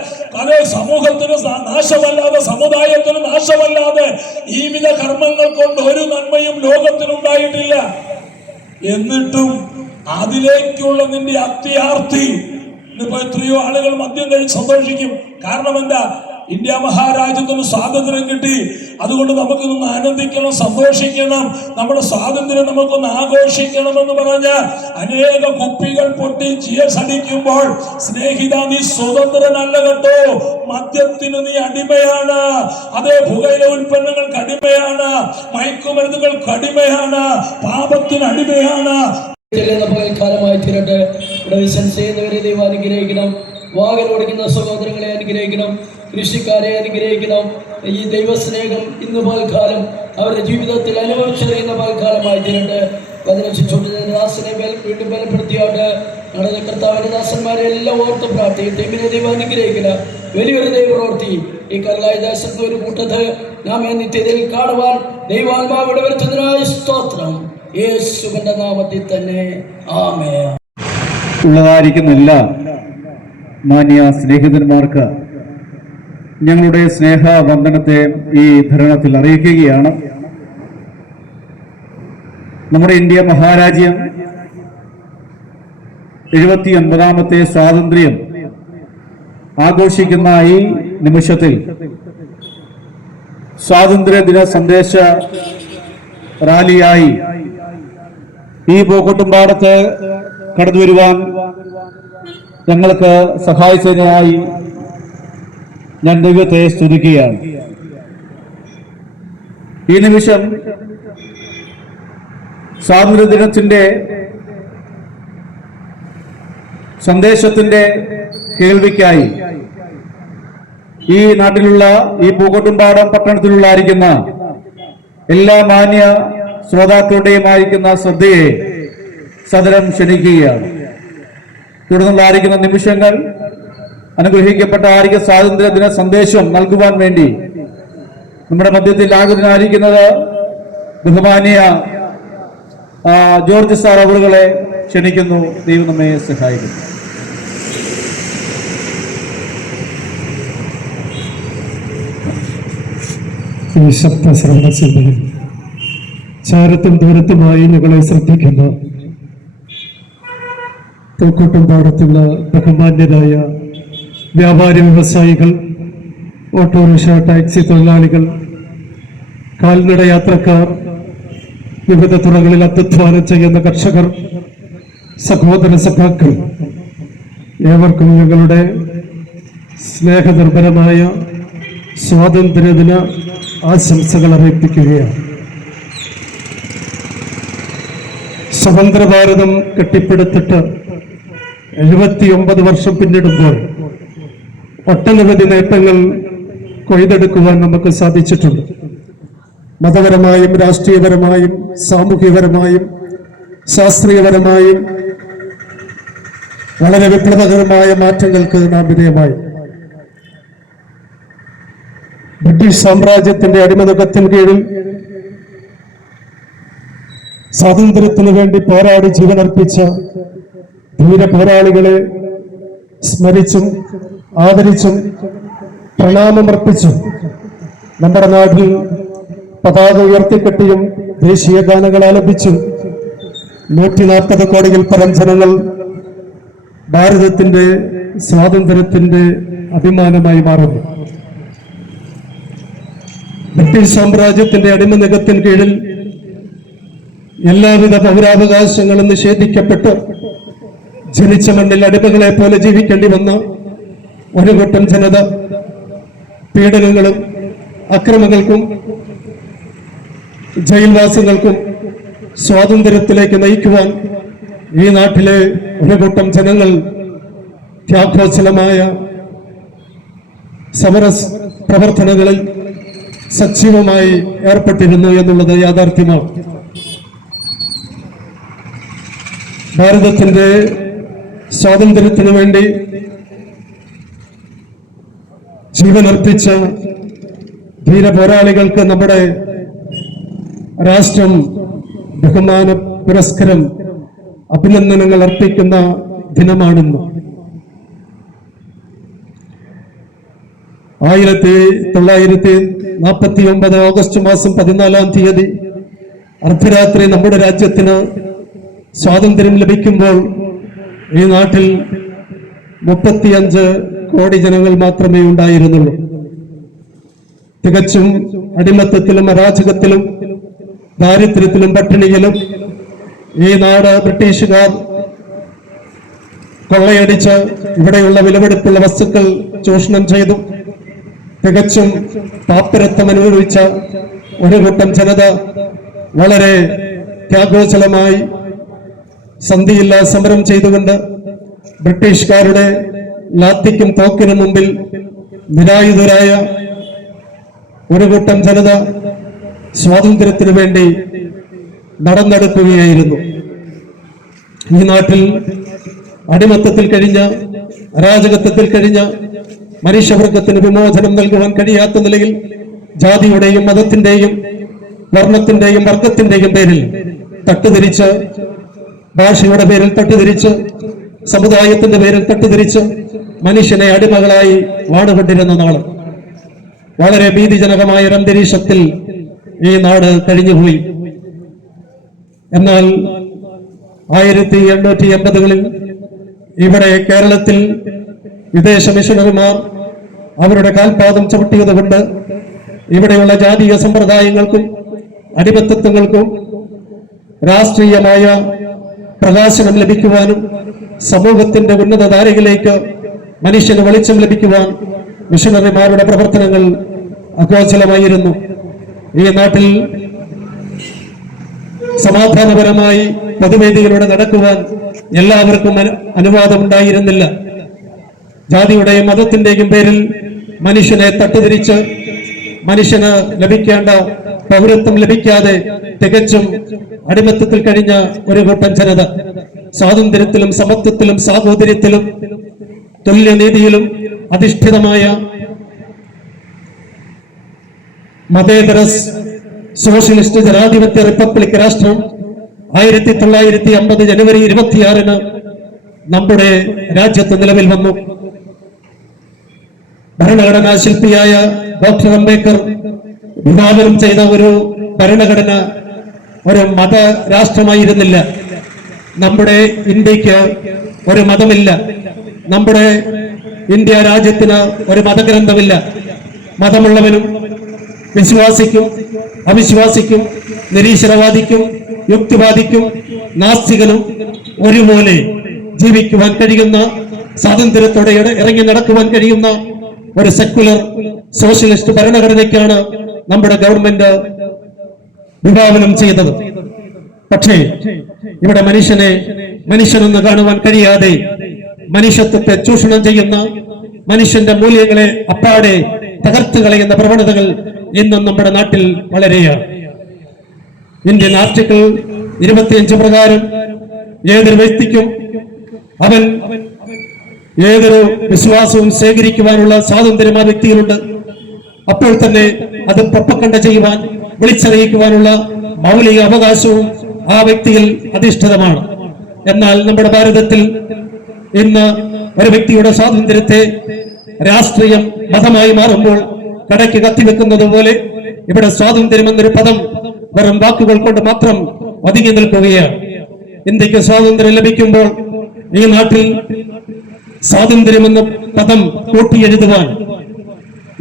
അതേ സമൂഹത്തിന് നാശമല്ലാതെ, സമുദായത്തിന് നാശമല്ലാതെ ഈ വിധ കർമ്മങ്ങൾ കൊണ്ട് ഒരു നന്മയും ലോകത്തിനുണ്ടായിട്ടില്ല. എന്നിട്ടും അതിലേക്കുള്ള നിന്റെ അത്യാർത്തി, ഇന്നിപ്പോ എത്രയോ ആളുകൾ മദ്യം കഴിച്ച് സന്തോഷിക്കും. കാരണം എന്താ? ഇന്ത്യ മഹാരാജ്യത്തിന് സ്വാതന്ത്ര്യം കിട്ടി, അതുകൊണ്ട് നമുക്കിതൊന്ന് ആനന്ദിക്കണം, സന്തോഷിക്കണം, നമ്മുടെ സ്വാതന്ത്ര്യം നമുക്കൊന്ന് ആഘോഷിക്കണം എന്ന് പറഞ്ഞ് അനേക കുപ്പികൾ പൊട്ടി ചിയേഴ്സ് അടിക്കുമ്പോൾ, സ്നേഹിത, നീ സ്വതന്ത്രനല്ല കേട്ടോ. മദ്യത്തിന് നീ അടിമയാണ്, അതേ പുകയില ഉൽപ്പന്നങ്ങൾക്ക് അടിമയാണ്, മയക്കുമരുന്നുകൾക്ക് അടിമയാണ്, പാപത്തിന് അടിമയാണ്. പകൽക്കാലമായി തീരട്ടെ. ഇവിടെ ബിസിനസ് ചെയ്യുന്നവരെ ദൈവം അനുഗ്രഹിക്കണം. വാഹനം ഓടിക്കുന്ന സഹോദരങ്ങളെ അനുഗ്രഹിക്കണം. കൃഷിക്കാരെ അനുഗ്രഹിക്കണം. ഈ ദൈവസ്നേഹം ഇന്ന് പകൽക്കാലം അവരുടെ ജീവിതത്തിൽ അനുഭവിച്ചറിയുന്ന പകൽക്കാലമായി തീരട്ടെ. ദാസനെ വീണ്ടും ബലപ്പെടുത്തിയാട്ട് നടന്ന കർത്താവിന്റെ ദാസന്മാരെ എല്ലാം ഓർത്ത് പ്രാർത്ഥിക്കട്ടെ. ഇങ്ങനെ ദൈവം അനുഗ്രഹിക്കണം. വലിയൊരു ദൈവപ്രവൃത്തി ഈ കർലായ ദേശത്ത് ഒരു കൂട്ടത്ത് നാം നിത്യതയിൽ കാണുവാൻ ദൈവാത്മാവിടെ വരുത്തുന്നതിനായ സ്തോത്രം. യേശുവിന്റെ നാമത്തിൽ തന്നെ ആമേൻ. ഉള്ളതായിരിക്കുന്ന എല്ലാ മാന്യ സ്നേഹിതന്മാർക്ക് ഞങ്ങളുടെ സ്നേഹവന്ദനത്തെ ഈ ഭരണത്തിൽ അറിയിക്കുകയാണ്. നമ്മുടെ ഇന്ത്യ മഹാരാജ്യം 79ാമത്തെ സ്വാതന്ത്ര്യം ആഘോഷിക്കുന്ന ഈ നിമിഷത്തിൽ സ്വാതന്ത്ര്യദിന സന്ദേശ റാലിയായി ഈ പൂക്കോട്ടുംപാടത്ത് കടന്നു വരുവാൻ ഞങ്ങൾക്ക് സഹായിച്ചതിനായി ഞാൻ ദൈവത്തെ സ്തുതിക്കുകയാണ്. ഈ നിമിഷം സ്വാതന്ത്ര്യദിനത്തിന്റെ സന്ദേശത്തിന്റെ കേൾവിക്കായി ഈ നാട്ടിലുള്ള, ഈ പൂക്കോട്ടുംപാടം പട്ടണത്തിലുള്ളായിരിക്കുന്ന എല്ലാ മാന്യ ശ്രോതാക്കളുടെയുമായിരിക്കുന്ന ശ്രദ്ധയെ സദരം ക്ഷണിക്കുകയാണ്. തുടർന്നുള്ളായിരിക്കുന്ന നിമിഷങ്ങൾ അനുഗ്രഹിക്കപ്പെട്ട ആർയ സ്വാതന്ത്ര്യ ദിന സന്ദേശം നൽകുവാൻ വേണ്ടി നമ്മുടെ മധ്യത്തിൽ ആഗ്രഹിക്കുന്നത് ബഹുമാനീയ ജോർജ് സാർ അവറുകളെ ക്ഷണിക്കുന്നു. ദൈവം നമ്മെ സഹായിക്കുന്നു. ഈ ശബ്ദ ശ്രവണസിദ്ധയിൽ ചാരത്തും ദൂരത്തുമായി ഞങ്ങളെ ശ്രദ്ധിക്കുന്ന പൂക്കോട്ടുംപാടത്തുള്ള ബഹുമാന്യരായ വ്യാപാരി വ്യവസായികൾ, ഓട്ടോറിക്ഷ ടാക്സി തൊഴിലാളികൾ, കാൽനട യാത്രക്കാർ, വിവിധ തുറകളിൽ അധ്വാനം ചെയ്യുന്ന കർഷകർ, സഹോദര സഖാക്കൾ, ഏവർക്കും ഞങ്ങളുടെ സ്നേഹനിർഭരമായ സ്വാതന്ത്ര്യദിന ആശംസകൾ അറിയിപ്പിക്കുകയാണ്. സ്വതന്ത്ര ഭാരതം കെട്ടിപ്പടുത്തിട്ട് 79 വർഷം പിന്നിടുമ്പോൾ ഒട്ടനവധി നേട്ടങ്ങൾ കൊയ്തെടുക്കുവാൻ നമുക്ക് സാധിച്ചിട്ടുണ്ട്. മതപരമായും രാഷ്ട്രീയപരമായും സാമൂഹികപരമായും ശാസ്ത്രീയപരമായും വളരെ വിപ്ലവകരമായ മാറ്റങ്ങൾക്ക് നാം വിധേയമായി. ബ്രിട്ടീഷ് സാമ്രാജ്യത്തിന്റെ അടിമതത്തിന് കീഴിൽ സ്വാതന്ത്ര്യത്തിനു വേണ്ടി പോരാടി ജീവനർപ്പിച്ച ധീര പോരാളികളെ സ്മരിച്ചും ആദരിച്ചും പ്രണാമമർപ്പിച്ചും നമ്മുടെ നാട്ടിൽ പതാക ഉയർത്തിക്കെട്ടിയും ദേശീയ ഗാനങ്ങൾ ആലപിച്ചും 140 കോടിയിൽ പരം ജനങ്ങൾ ഭാരതത്തിന്റെ സ്വാതന്ത്ര്യത്തിന്റെ അഭിമാനമായി മാറുന്നു. ബ്രിട്ടീഷ് സാമ്രാജ്യത്തിന്റെ അടിമനികത്തിന് കീഴിൽ എല്ലാവിധ പൗരാവകാശങ്ങളും നിഷേധിക്കപ്പെട്ട് ജനിച്ച മണ്ണിൽ അടിമകളെ പോലെ ജീവിക്കേണ്ടി വന്ന ഒരു കൂട്ടം ജനത പീഡനങ്ങളും അക്രമങ്ങൾക്കും ജയിൽവാസങ്ങൾക്കും സ്വാതന്ത്ര്യത്തിലേക്ക് നയിക്കുവാൻ ഈ നാട്ടിലെ ഒരു കൂട്ടം ജനങ്ങൾ ത്യാഗോജ്വലമായ സമര പ്രവർത്തനങ്ങളിൽ സജീവമായി ഏർപ്പെട്ടിരുന്നു എന്നുള്ളത് യാഥാർത്ഥ്യമാണ്. ഭാരതത്തിന്റെ സ്വാതന്ത്ര്യത്തിനു വേണ്ടി ജീവനർപ്പിച്ച ധീര പോരാളികൾക്ക് നമ്മുടെ രാഷ്ട്രം ബഹുമാന പുരസ്കരം അഭിനന്ദനങ്ങൾ അർപ്പിക്കുന്ന ദിനമാണെന്ന്. 1949 ഓഗസ്റ്റ് മാസം 14-ാം തീയതി അർദ്ധരാത്രി നമ്മുടെ രാജ്യത്തിന് സ്വാതന്ത്ര്യം ലഭിക്കുമ്പോൾ ഈ നാട്ടിൽ 35 കോടി ജനങ്ങൾ മാത്രമേ ഉണ്ടായിരുന്നുള്ളൂ. തികച്ചും അടിമത്തത്തിലും അരാജകത്തിലും ദാരിദ്ര്യത്തിലും പട്ടിണിയിലും ഈ നാട് ബ്രിട്ടീഷുകാർ കൊള്ളയടിച്ച് ഇവിടെയുള്ള വിലപിടിപ്പുള്ള വസ്തുക്കൾ ചൂഷണം ചെയ്തു. തികച്ചും പാപ്പരത്വം അനുഭവിച്ച ഒരു കൂട്ടം ജനത വളരെ ത്യാഗോജ്വലമായി സന്ധിയില്ല സമരം ചെയ്തുകൊണ്ട് ബ്രിട്ടീഷുകാരുടെ ലാത്തിക്കും തോക്കിനും മുമ്പിൽ നിരായുധരായ ഒരു കൂട്ടം ജനത സ്വാതന്ത്ര്യത്തിനു വേണ്ടി നടന്നെടുക്കുകയായിരുന്നു. ഈ നാട്ടിൽ അടിമത്തത്തിൽ കഴിഞ്ഞ അരാജകത്വത്തിൽ കഴിഞ്ഞ മനുഷ്യവർഗത്തിന് വിമോചനം നൽകുവാൻ കഴിയാത്ത നിലയിൽ ജാതിയുടെയും മതത്തിന്റെയും വർണ്ണത്തിന്റെയും വർഗത്തിന്റെയും പേരിൽ തട്ടുതിരിച്ച്, ഭാഷയുടെ പേരിൽ തട്ടുതിരിച്ച്, സമുദായത്തിന്റെ പേരിൽ തട്ടുതിരിച്ച് മനുഷ്യനെ അടിമകളായി വാണുകൊണ്ടിരുന്ന നാട്. വളരെ ഭീതിജനകമായ ഒരു അന്തരീക്ഷത്തിൽ ഈ നാട് കഴിഞ്ഞുപോയി. എന്നാൽ 1880-കളിൽ ഇവിടെ കേരളത്തിൽ വിദേശ മിഷണറിമാർ അവരുടെ കാൽപാദം ചവിട്ടിയതുകൊണ്ട് ഇവിടെയുള്ള ജാതീയ സമ്പ്രദായങ്ങൾക്കും അടിമത്തത്വങ്ങൾക്കും രാഷ്ട്രീയമായ പ്രകാശനം ലഭിക്കുവാനും സമൂഹത്തിന്റെ ഉന്നത ധാരയിലേക്ക് മനുഷ്യന് വെളിച്ചം ലഭിക്കുവാൻ മിഷണറിമാരുടെ പ്രവർത്തനങ്ങൾ അഗോചരമായിരുന്നു. ഈ നാട്ടിൽ സമാധാനപരമായി പൊതുവേദികളിലൂടെ നടക്കുവാൻ എല്ലാവർക്കും അനുവാദമുണ്ടായിരുന്നില്ല. ജാതിയുടെയും മതത്തിന്റെയും പേരിൽ മനുഷ്യനെ തട്ടുതിരിച്ച് മനുഷ്യന് ലഭിക്കേണ്ട പൗരത്വം ലഭിക്കാതെ തികച്ചും അടിമത്തത്തിൽ കഴിഞ്ഞ ഒരു കൂട്ടം ജനത. സ്വാതന്ത്ര്യത്തിലും സമത്വത്തിലും സാഹോദര്യത്തിലും തുല്യനീതിയിലും അധിഷ്ഠിതമായ മതേതര സോഷ്യലിസ്റ്റ് ജനാധിപത്യ റിപ്പബ്ലിക് രാഷ്ട്രം 1950 ജനുവരി 26 നമ്മുടെ രാജ്യത്ത് നിലവിൽ വന്നു. ഭരണഘടനാ ശില്പിയായ ഡോക്ടർ അംബേദ്കർ വിഭാവനം ചെയ്ത ഒരു ഭരണഘടന ഒരു മത രാഷ്ട്രമായിരുന്നില്ല. നമ്മുടെ ഇന്ത്യക്ക് ഒരു മതമില്ല. നമ്മുടെ ഇന്ത്യ രാജ്യത്തിന് ഒരു മതഗ്രന്ഥമില്ല. മതമുള്ളവനും വിശ്വാസിക്കും അവിശ്വാസിക്കും നിരീശ്വരവാദിക്കും യുക്തിവാദിക്കും നാസ്തികനും ഒരുപോലെ ജീവിക്കുവാൻ കഴിയുന്ന, സ്വാതന്ത്ര്യത്തോടെ ഇറങ്ങി നടക്കുവാൻ കഴിയുന്ന ഒരു സെക്യുലർ സോഷ്യലിസ്റ്റ് ഭരണഘടനയ്ക്കാണ് നമ്മുടെ ഗവൺമെന്റ് വിഭാവനം ചെയ്തത്. പക്ഷേ ഇവിടെ മനുഷ്യനെ മനുഷ്യനെന്ന് കാണുവാൻ കഴിയാതെ മനുഷ്യത്വത്തെ ചൂഷണം ചെയ്യുന്ന, മനുഷ്യന്റെ മൂല്യങ്ങളെ അപ്പാടെ തകർത്ത് കളയുന്ന പ്രവണതകൾ ഇന്നും നമ്മുടെ നാട്ടിൽ വളരെയാണ്. ഇന്ത്യൻ ആർട്ടിക്കിൾ 25 പ്രകാരം ഏതൊരു വ്യക്തിക്കും അവൻ ഏതൊരു വിശ്വാസവും സ്വീകരിക്കുവാനുള്ള സ്വാതന്ത്ര്യം ആ വ്യക്തിയിലുണ്ട്. അപ്പോൾ തന്നെ അത് പ്രൊപ്പക്കണ്ട ചെയ്യുവാൻ, വിളിച്ചറിയിക്കുവാനുള്ള മൗലിക അവകാശവും ആ വ്യക്തിയിൽ അധിഷ്ഠിതമാണ്. എന്നാൽ നമ്മുടെ ഭാരതത്തിൽ ഇന്ന് ഒരു വ്യക്തിയുടെ സ്വാതന്ത്ര്യത്തെ രാഷ്ട്രീയം മതമായി മാറുമ്പോൾ കടയ്ക്ക് കത്തിവെക്കുന്നത് പോലെ ഇവിടെ സ്വാതന്ത്ര്യം എന്നൊരു പദം വെറും വാക്കുകൾ കൊണ്ട് മാത്രം ഒതുങ്ങി നിൽക്കുകയാണ്. ഇന്ത്യക്ക് സ്വാതന്ത്ര്യം ലഭിക്കുമ്പോൾ ഈ നാട്ടിൽ സ്വാതന്ത്ര്യമെന്ന പദം കൂട്ടിയെഴുതുവാൻ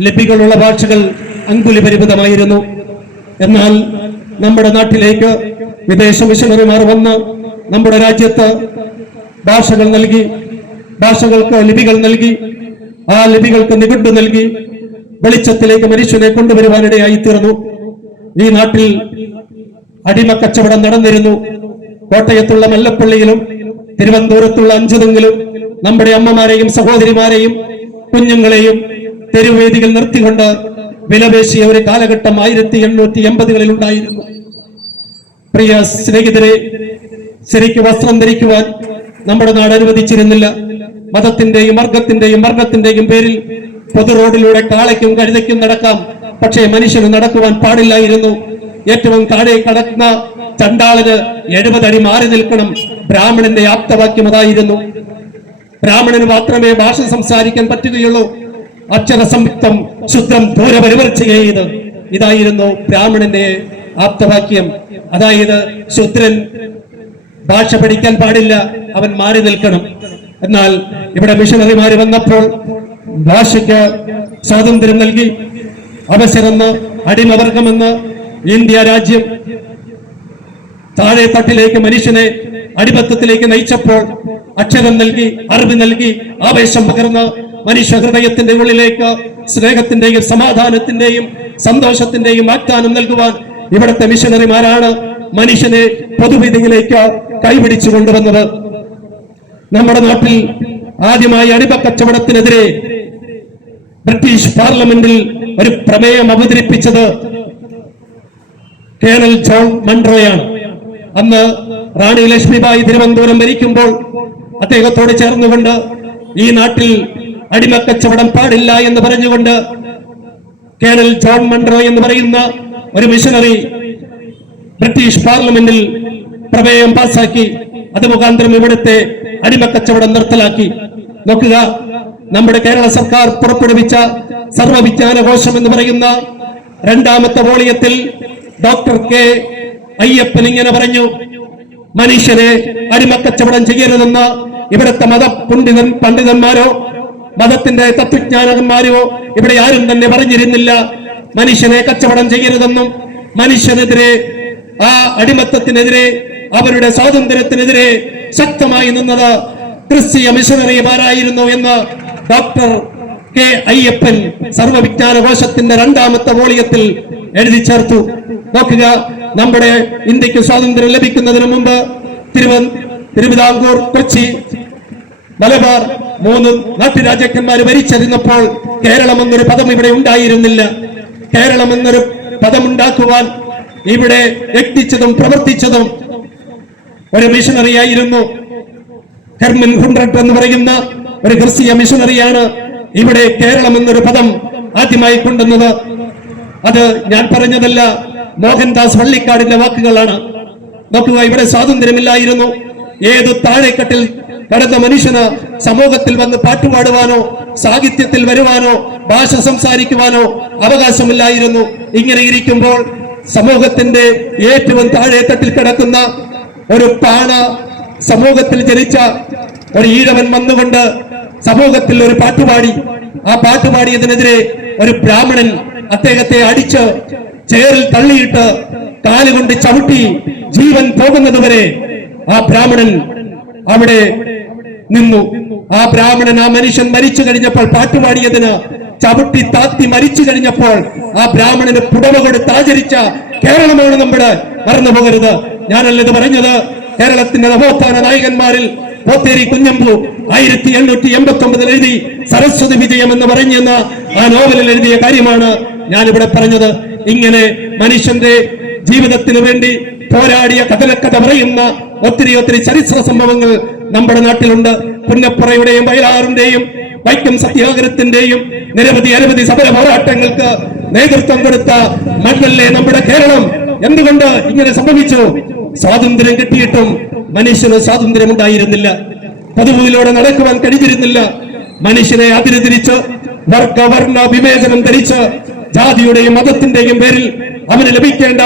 ലിപികളുള്ള ഭാഷകൾ അങ്കുലിപരിമിതമായിരുന്നു. എന്നാൽ നമ്മുടെ നാട്ടിലേക്ക് വിദേശ മിഷണറിമാർ വന്ന് നമ്മുടെ രാജ്യത്ത് ഭാഷകൾ നൽകി, ഭാഷകൾക്ക് ലിപികൾ നൽകി, ആ ലിപികൾക്ക് നിഘണ്ടു നൽകി വെളിച്ചത്തിലേക്ക് മനുഷ്യനെ കൊണ്ടുവരുവാനിടയായി തീർന്നു. ഈ നാട്ടിൽ അടിമക്കച്ചവടം നടന്നിരുന്നു. കോട്ടയത്തുള്ള മല്ലപ്പള്ളിയിലും തിരുവനന്തപുരത്തുള്ള അഞ്ചുതെങ്കിലും നമ്മുടെ അമ്മമാരെയും സഹോദരിമാരെയും കുഞ്ഞുങ്ങളെയും തെരുവേദികൾ നിർത്തിക്കൊണ്ട് വിലപേശിയ ഒരു കാലഘട്ടം 1880-കളിൽ ഉണ്ടായിരുന്നു. പ്രിയ സ്നേഹിതരെ, ശരിക്ക് വസ്ത്രം ധരിക്കുവാൻ നമ്മുടെ നാട് അനുവദിച്ചിരുന്നില്ല. മതത്തിന്റെയും വർഗത്തിന്റെയും പേരിൽ പൊതു റോഡിലൂടെ കാളയ്ക്കും കഴുതയ്ക്കും നടക്കാം, പക്ഷേ മനുഷ്യന് നടക്കുവാൻ പാടില്ലായിരുന്നു. ഏറ്റവും താഴെ കടക്കുന്ന ചണ്ടാളന് 70 അടി മാറി നിൽക്കണം. ബ്രാഹ്മണന്റെ ആപ്തവാക്യം അതായിരുന്നു. ബ്രാഹ്മണന് മാത്രമേ ഭാഷ സംസാരിക്കാൻ പറ്റുകയുള്ളൂ. അക്ഷര സംയുക്തം ശുദ്ധം ദൂരെ പരിവർച്ചയത്, ഇതായിരുന്നു ബ്രാഹ്മണന്റെ ആപ്തവാക്യം. അതായത് ശൂദ്രൻ ഭാഷ പഠിക്കാൻ പാടില്ല, അവൻ മാറി നിൽക്കണം. എന്നാൽ ഇവിടെ മിഷണറിമാര് വന്നപ്പോൾ ഭാഷയ്ക്ക് സ്വാതന്ത്ര്യം നൽകി. അവസരമെന്ന്, അടിമവർഗമെന്ന് ഇന്ത്യ രാജ്യം താഴെ തട്ടിലേക്ക് മനുഷ്യനെ അടിമത്തത്തിലേക്ക് നയിച്ചപ്പോൾ അക്ഷരം നൽകി, അറിവ് നൽകി, ആവേശം പകർന്ന് മനുഷ്യ ഹൃദയത്തിന്റെ ഉള്ളിലേക്ക് സ്നേഹത്തിന്റെയും സമാധാനത്തിന്റെയും സന്തോഷത്തിന്റെയും വാഗ്ദാനം നൽകുവാൻ ഇവിടുത്തെ മിഷണറിമാരാണ് മനുഷ്യനെ പൊതുവിധിയിലേക്ക് കൈപിടിച്ചു കൊണ്ടുവന്നത്. നമ്മുടെ നാട്ടിൽ ആദ്യമായി അടിമക്കച്ചവടത്തിനെതിരെ ബ്രിട്ടീഷ് പാർലമെന്റിൽ ഒരു പ്രമേയം അവതരിപ്പിച്ചത് കേണൽ ജോൺ മൺറോയാണ്. അന്ന് റാണി ലക്ഷ്മിബായി തിരുവനന്തപുരം ഭരിക്കുമ്പോൾ അദ്ദേഹത്തോട് ചേർന്നുകൊണ്ട് ഈ നാട്ടിൽ അടിമക്കച്ചവടം പാടില്ല എന്ന് പറഞ്ഞുകൊണ്ട് കേണൽ ജോൺ മൺറോ എന്ന് പറയുന്ന ഒരു മിഷണറി ബ്രിട്ടീഷ് പാർലമെന്റിൽ പ്രമേയം പാസാക്കി. അത് മുഖാന്തരം ഇവിടുത്തെ അടിമക്കച്ചവടം നിർത്തലാക്കി. നോക്കുക, നമ്മുടെ കേരള സർക്കാർ പുറപ്പെടുവിച്ച സർവവിജ്ഞാനകോശം എന്ന് പറയുന്ന 2ാമത്തെ വോളിയത്തിൽ ഡോക്ടർ കെ അയ്യപ്പൻ ഇങ്ങനെ പറഞ്ഞു: മനുഷ്യനെ അടിമക്കച്ചവടം ചെയ്യരുതെന്ന് ഇവിടുത്തെ പണ്ഡിതന്മാരോ മതത്തിന്റെ തത്വജ്ഞാനന്മാരോ ഇവിടെ ആരും തന്നെ പറഞ്ഞിരുന്നില്ല. മനുഷ്യനെ കച്ചവടം ചെയ്യരുതെന്നും മനുഷ്യനെതിരെ, ആ അടിമത്തത്തിനെതിരെ, അവരുടെ സ്വാതന്ത്ര്യത്തിനെതിരെ ശക്തമായി നിന്നത് ക്രിസ്തീയ മിഷണറിമാരായിരുന്നു എന്ന് ഡോക്ടർ കെ അയ്യപ്പൻ സർവവിജ്ഞാനകോശത്തിന്റെ 2ാമത്തെ വോളിയത്തിൽ എഴുതി ചേർത്തു. നോക്കുക, നമ്മുടെ ഇന്ത്യക്ക് സ്വാതന്ത്ര്യം ലഭിക്കുന്നതിന് മുമ്പ് തിരുവിതാംകൂർ, കൊച്ചി, മലബാർ 3 നാട്ടുരാജാക്കന്മാർ ഭരിച്ചിരുന്നപ്പോൾ കേരളം എന്നൊരു പദം ഇവിടെ ഉണ്ടായിരുന്നില്ല. കേരളം എന്നൊരു പദം ഉണ്ടാക്കുവാൻ ഇവിടെ യത്നിച്ചതും പ്രവർത്തിച്ചതും ഒരു മിഷണറിയായിരുന്നു. ഹെർമൻ ഹുണ്ടർട്ട് എന്ന് പറയുന്ന ഒരു ക്രിസ്തീയ മിഷണറിയാണ് ഇവിടെ കേരളം എന്നൊരു പദം ആദ്യമായി കൊണ്ടുവന്നത്. അത് ഞാൻ പറഞ്ഞതല്ല, മോഹൻദാസ് വള്ളിക്കാടിന്റെ വാക്കുകളാണ്. നോക്കുക, ഇവിടെ സ്വാതന്ത്ര്യമില്ലായിരുന്നു. ഏത് താഴെക്കെട്ടിൽ കിടന്ന മനുഷ്യന് സമൂഹത്തിൽ വന്ന് പാട്ടുപാടുവാനോ സാഹിത്യത്തിൽ വരുവാനോ ഭാഷ സംസാരിക്കുവാനോ അവകാശമില്ലായിരുന്നു. ഇങ്ങനെ ഇരിക്കുമ്പോൾ സമൂഹത്തിന്റെ ഏറ്റവും താഴെത്തട്ടിൽ കിടക്കുന്ന ഒരു പാണ സമൂഹത്തിൽ ജനിച്ച ഒരു ഈഴവൻ വന്നുകൊണ്ട് സമൂഹത്തിൽ ഒരു പാട്ടുപാടി. ആ പാട്ടുപാടിയതിനെതിരെ ഒരു ബ്രാഹ്മണൻ അദ്ദേഹത്തെ അടിച്ച് ചേറിൽ തള്ളിയിട്ട് കാലുകൊണ്ട് ചവിട്ടി ജീവൻ പോകുന്നതുവരെ ആ ബ്രാഹ്മണൻ അവിടെ നിന്നു. ആ ബ്രാഹ്മണൻ, ആ മനുഷ്യൻ മരിച്ചു കഴിഞ്ഞപ്പോൾ, പാട്ടുപാടിയതിന് ചവിട്ടി താത്തി മരിച്ചു കഴിഞ്ഞപ്പോൾ ആ ബ്രാഹ്മണന് പുടവ കൊടുത്ത് ആചരിച്ച കേരളമാണ് നമ്മുടെ. മറന്നു പോകരുത്. ഞാനല്ല ഇത് പറഞ്ഞത്. കേരളത്തിന്റെ നവോത്ഥാന നായകന്മാരിൽ പോത്തേരി കുഞ്ഞമ്പു 1889 എഴുതി സരസ്വതി വിജയം എന്ന് പറഞ്ഞെന്ന ആ നോവലിൽ എഴുതിയ കാര്യമാണ് ഞാനിവിടെ പറഞ്ഞത്. ഇങ്ങനെ മനുഷ്യന്റെ ജീവിതത്തിന് വേണ്ടി പോരാടിയ കഥലക്കഥ പറയുന്ന ഒത്തിരി ചരിത്ര സംഭവങ്ങൾ നമ്മുടെ നാട്ടിലുണ്ട്. പുന്നപ്പുറയുടെയും വയലാറിന്റെയും വൈക്കം സത്യാഗ്രഹത്തിന്റെയും നിരവധി സമര പോരാട്ടങ്ങൾക്ക് നേതൃത്വം കൊടുത്ത മണ്ണല്ലേ നമ്മുടെ കേരളം. എന്തുകൊണ്ട് ഇങ്ങനെ സംഭവിച്ചു? സ്വാതന്ത്ര്യം കിട്ടിയിട്ടും മനുഷ്യന് സ്വാതന്ത്ര്യം ഉണ്ടായിരുന്നില്ല. പൊതുവിലൂടെ നടക്കുവാൻ കഴിഞ്ഞിരുന്നില്ല. മനുഷ്യനെ അതിരുതിരിച്ച് വർഗവർണ്ണ വിവേചനം ധരിച്ച് ജാതിയുടെയും മതത്തിന്റെയും പേരിൽ അവന് ലഭിക്കേണ്ട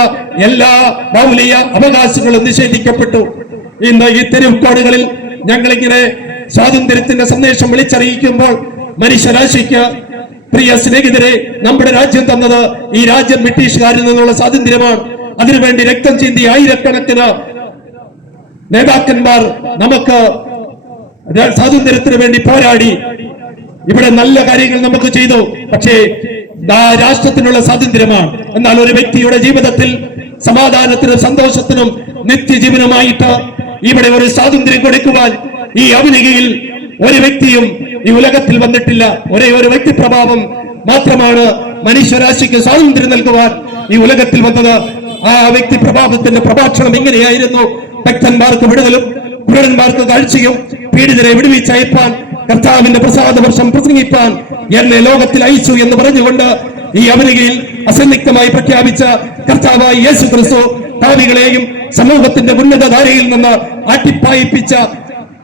എല്ലാ മൗലിക അവകാശങ്ങളും നിഷേധിക്കപ്പെട്ടു. ഇന്ന് ഈ തെരുവുകോടുകളിൽ ഞങ്ങളിങ്ങനെ സ്വാതന്ത്ര്യത്തിന്റെ സന്ദേശം വിളിച്ചറിയിക്കുമ്പോൾ മനുഷ്യരാശിക്ക്, പ്രിയ സ്നേഹിതരെ, നമ്മുടെ രാജ്യം തന്നത് ഈ രാജ്യം ബ്രിട്ടീഷുകാരിൽ നിന്നുള്ള സ്വാതന്ത്ര്യമാണ്. അതിനുവേണ്ടി രക്തം ചിന്തി ആയിരക്കണക്കിന് നേതാക്കന്മാർ നമുക്ക് സ്വാതന്ത്ര്യത്തിന് വേണ്ടി പോരാടി. ഇവിടെ നല്ല കാര്യങ്ങൾ നമുക്ക് ചെയ്തു. പക്ഷേ രാഷ്ട്രത്തിനുള്ള സ്വാതന്ത്ര്യമാണ്. എന്നാൽ ഒരു വ്യക്തിയുടെ ജീവിതത്തിൽ സമാധാനത്തിനും സന്തോഷത്തിനും നിത്യജീവനുമായിട്ട് ഇവിടെ ഒരു സ്വാതന്ത്ര്യം കൊടുക്കുവാൻ ഈ അഭിനയിൽ ഒരു വ്യക്തിയും ഈ ഉലകത്തിൽ വന്നിട്ടില്ല. ഒരേ ഒരു വ്യക്തിപ്രഭാവം മാത്രമാണ് മനുഷ്യരാശിക്ക് സ്വാതന്ത്ര്യം നൽകുവാൻ ഈ ഉലകത്തിൽ വന്നത്. ആ വ്യക്തിപ്രഭാവത്തിന്റെ പ്രഭാഷണം ഇങ്ങനെയായിരുന്നു: ഭക്തന്മാർക്ക് വിടുതലും കുരുടന്മാർക്ക് കാഴ്ചയും പീഡിതരെ വിടുവിച്ചയപ്പാൻ കർത്താവിന്റെ പ്രസാദ വർഷം പ്രസംഗിപ്പാൻ എന്നെ ലോകത്തിൽ അയച്ചു എന്ന് പറഞ്ഞുകൊണ്ട് ഈ അവനികയിൽ അസന്നിഗ്ധമായി പ്രഖ്യാപിച്ച കർത്താവായ യേശു ക്രിസ്തു പാപികളെയും സമൂഹത്തിന്റെ ഉന്നതധാരയിൽ നിന്ന് ആട്ടിപ്പായിപ്പിച്ച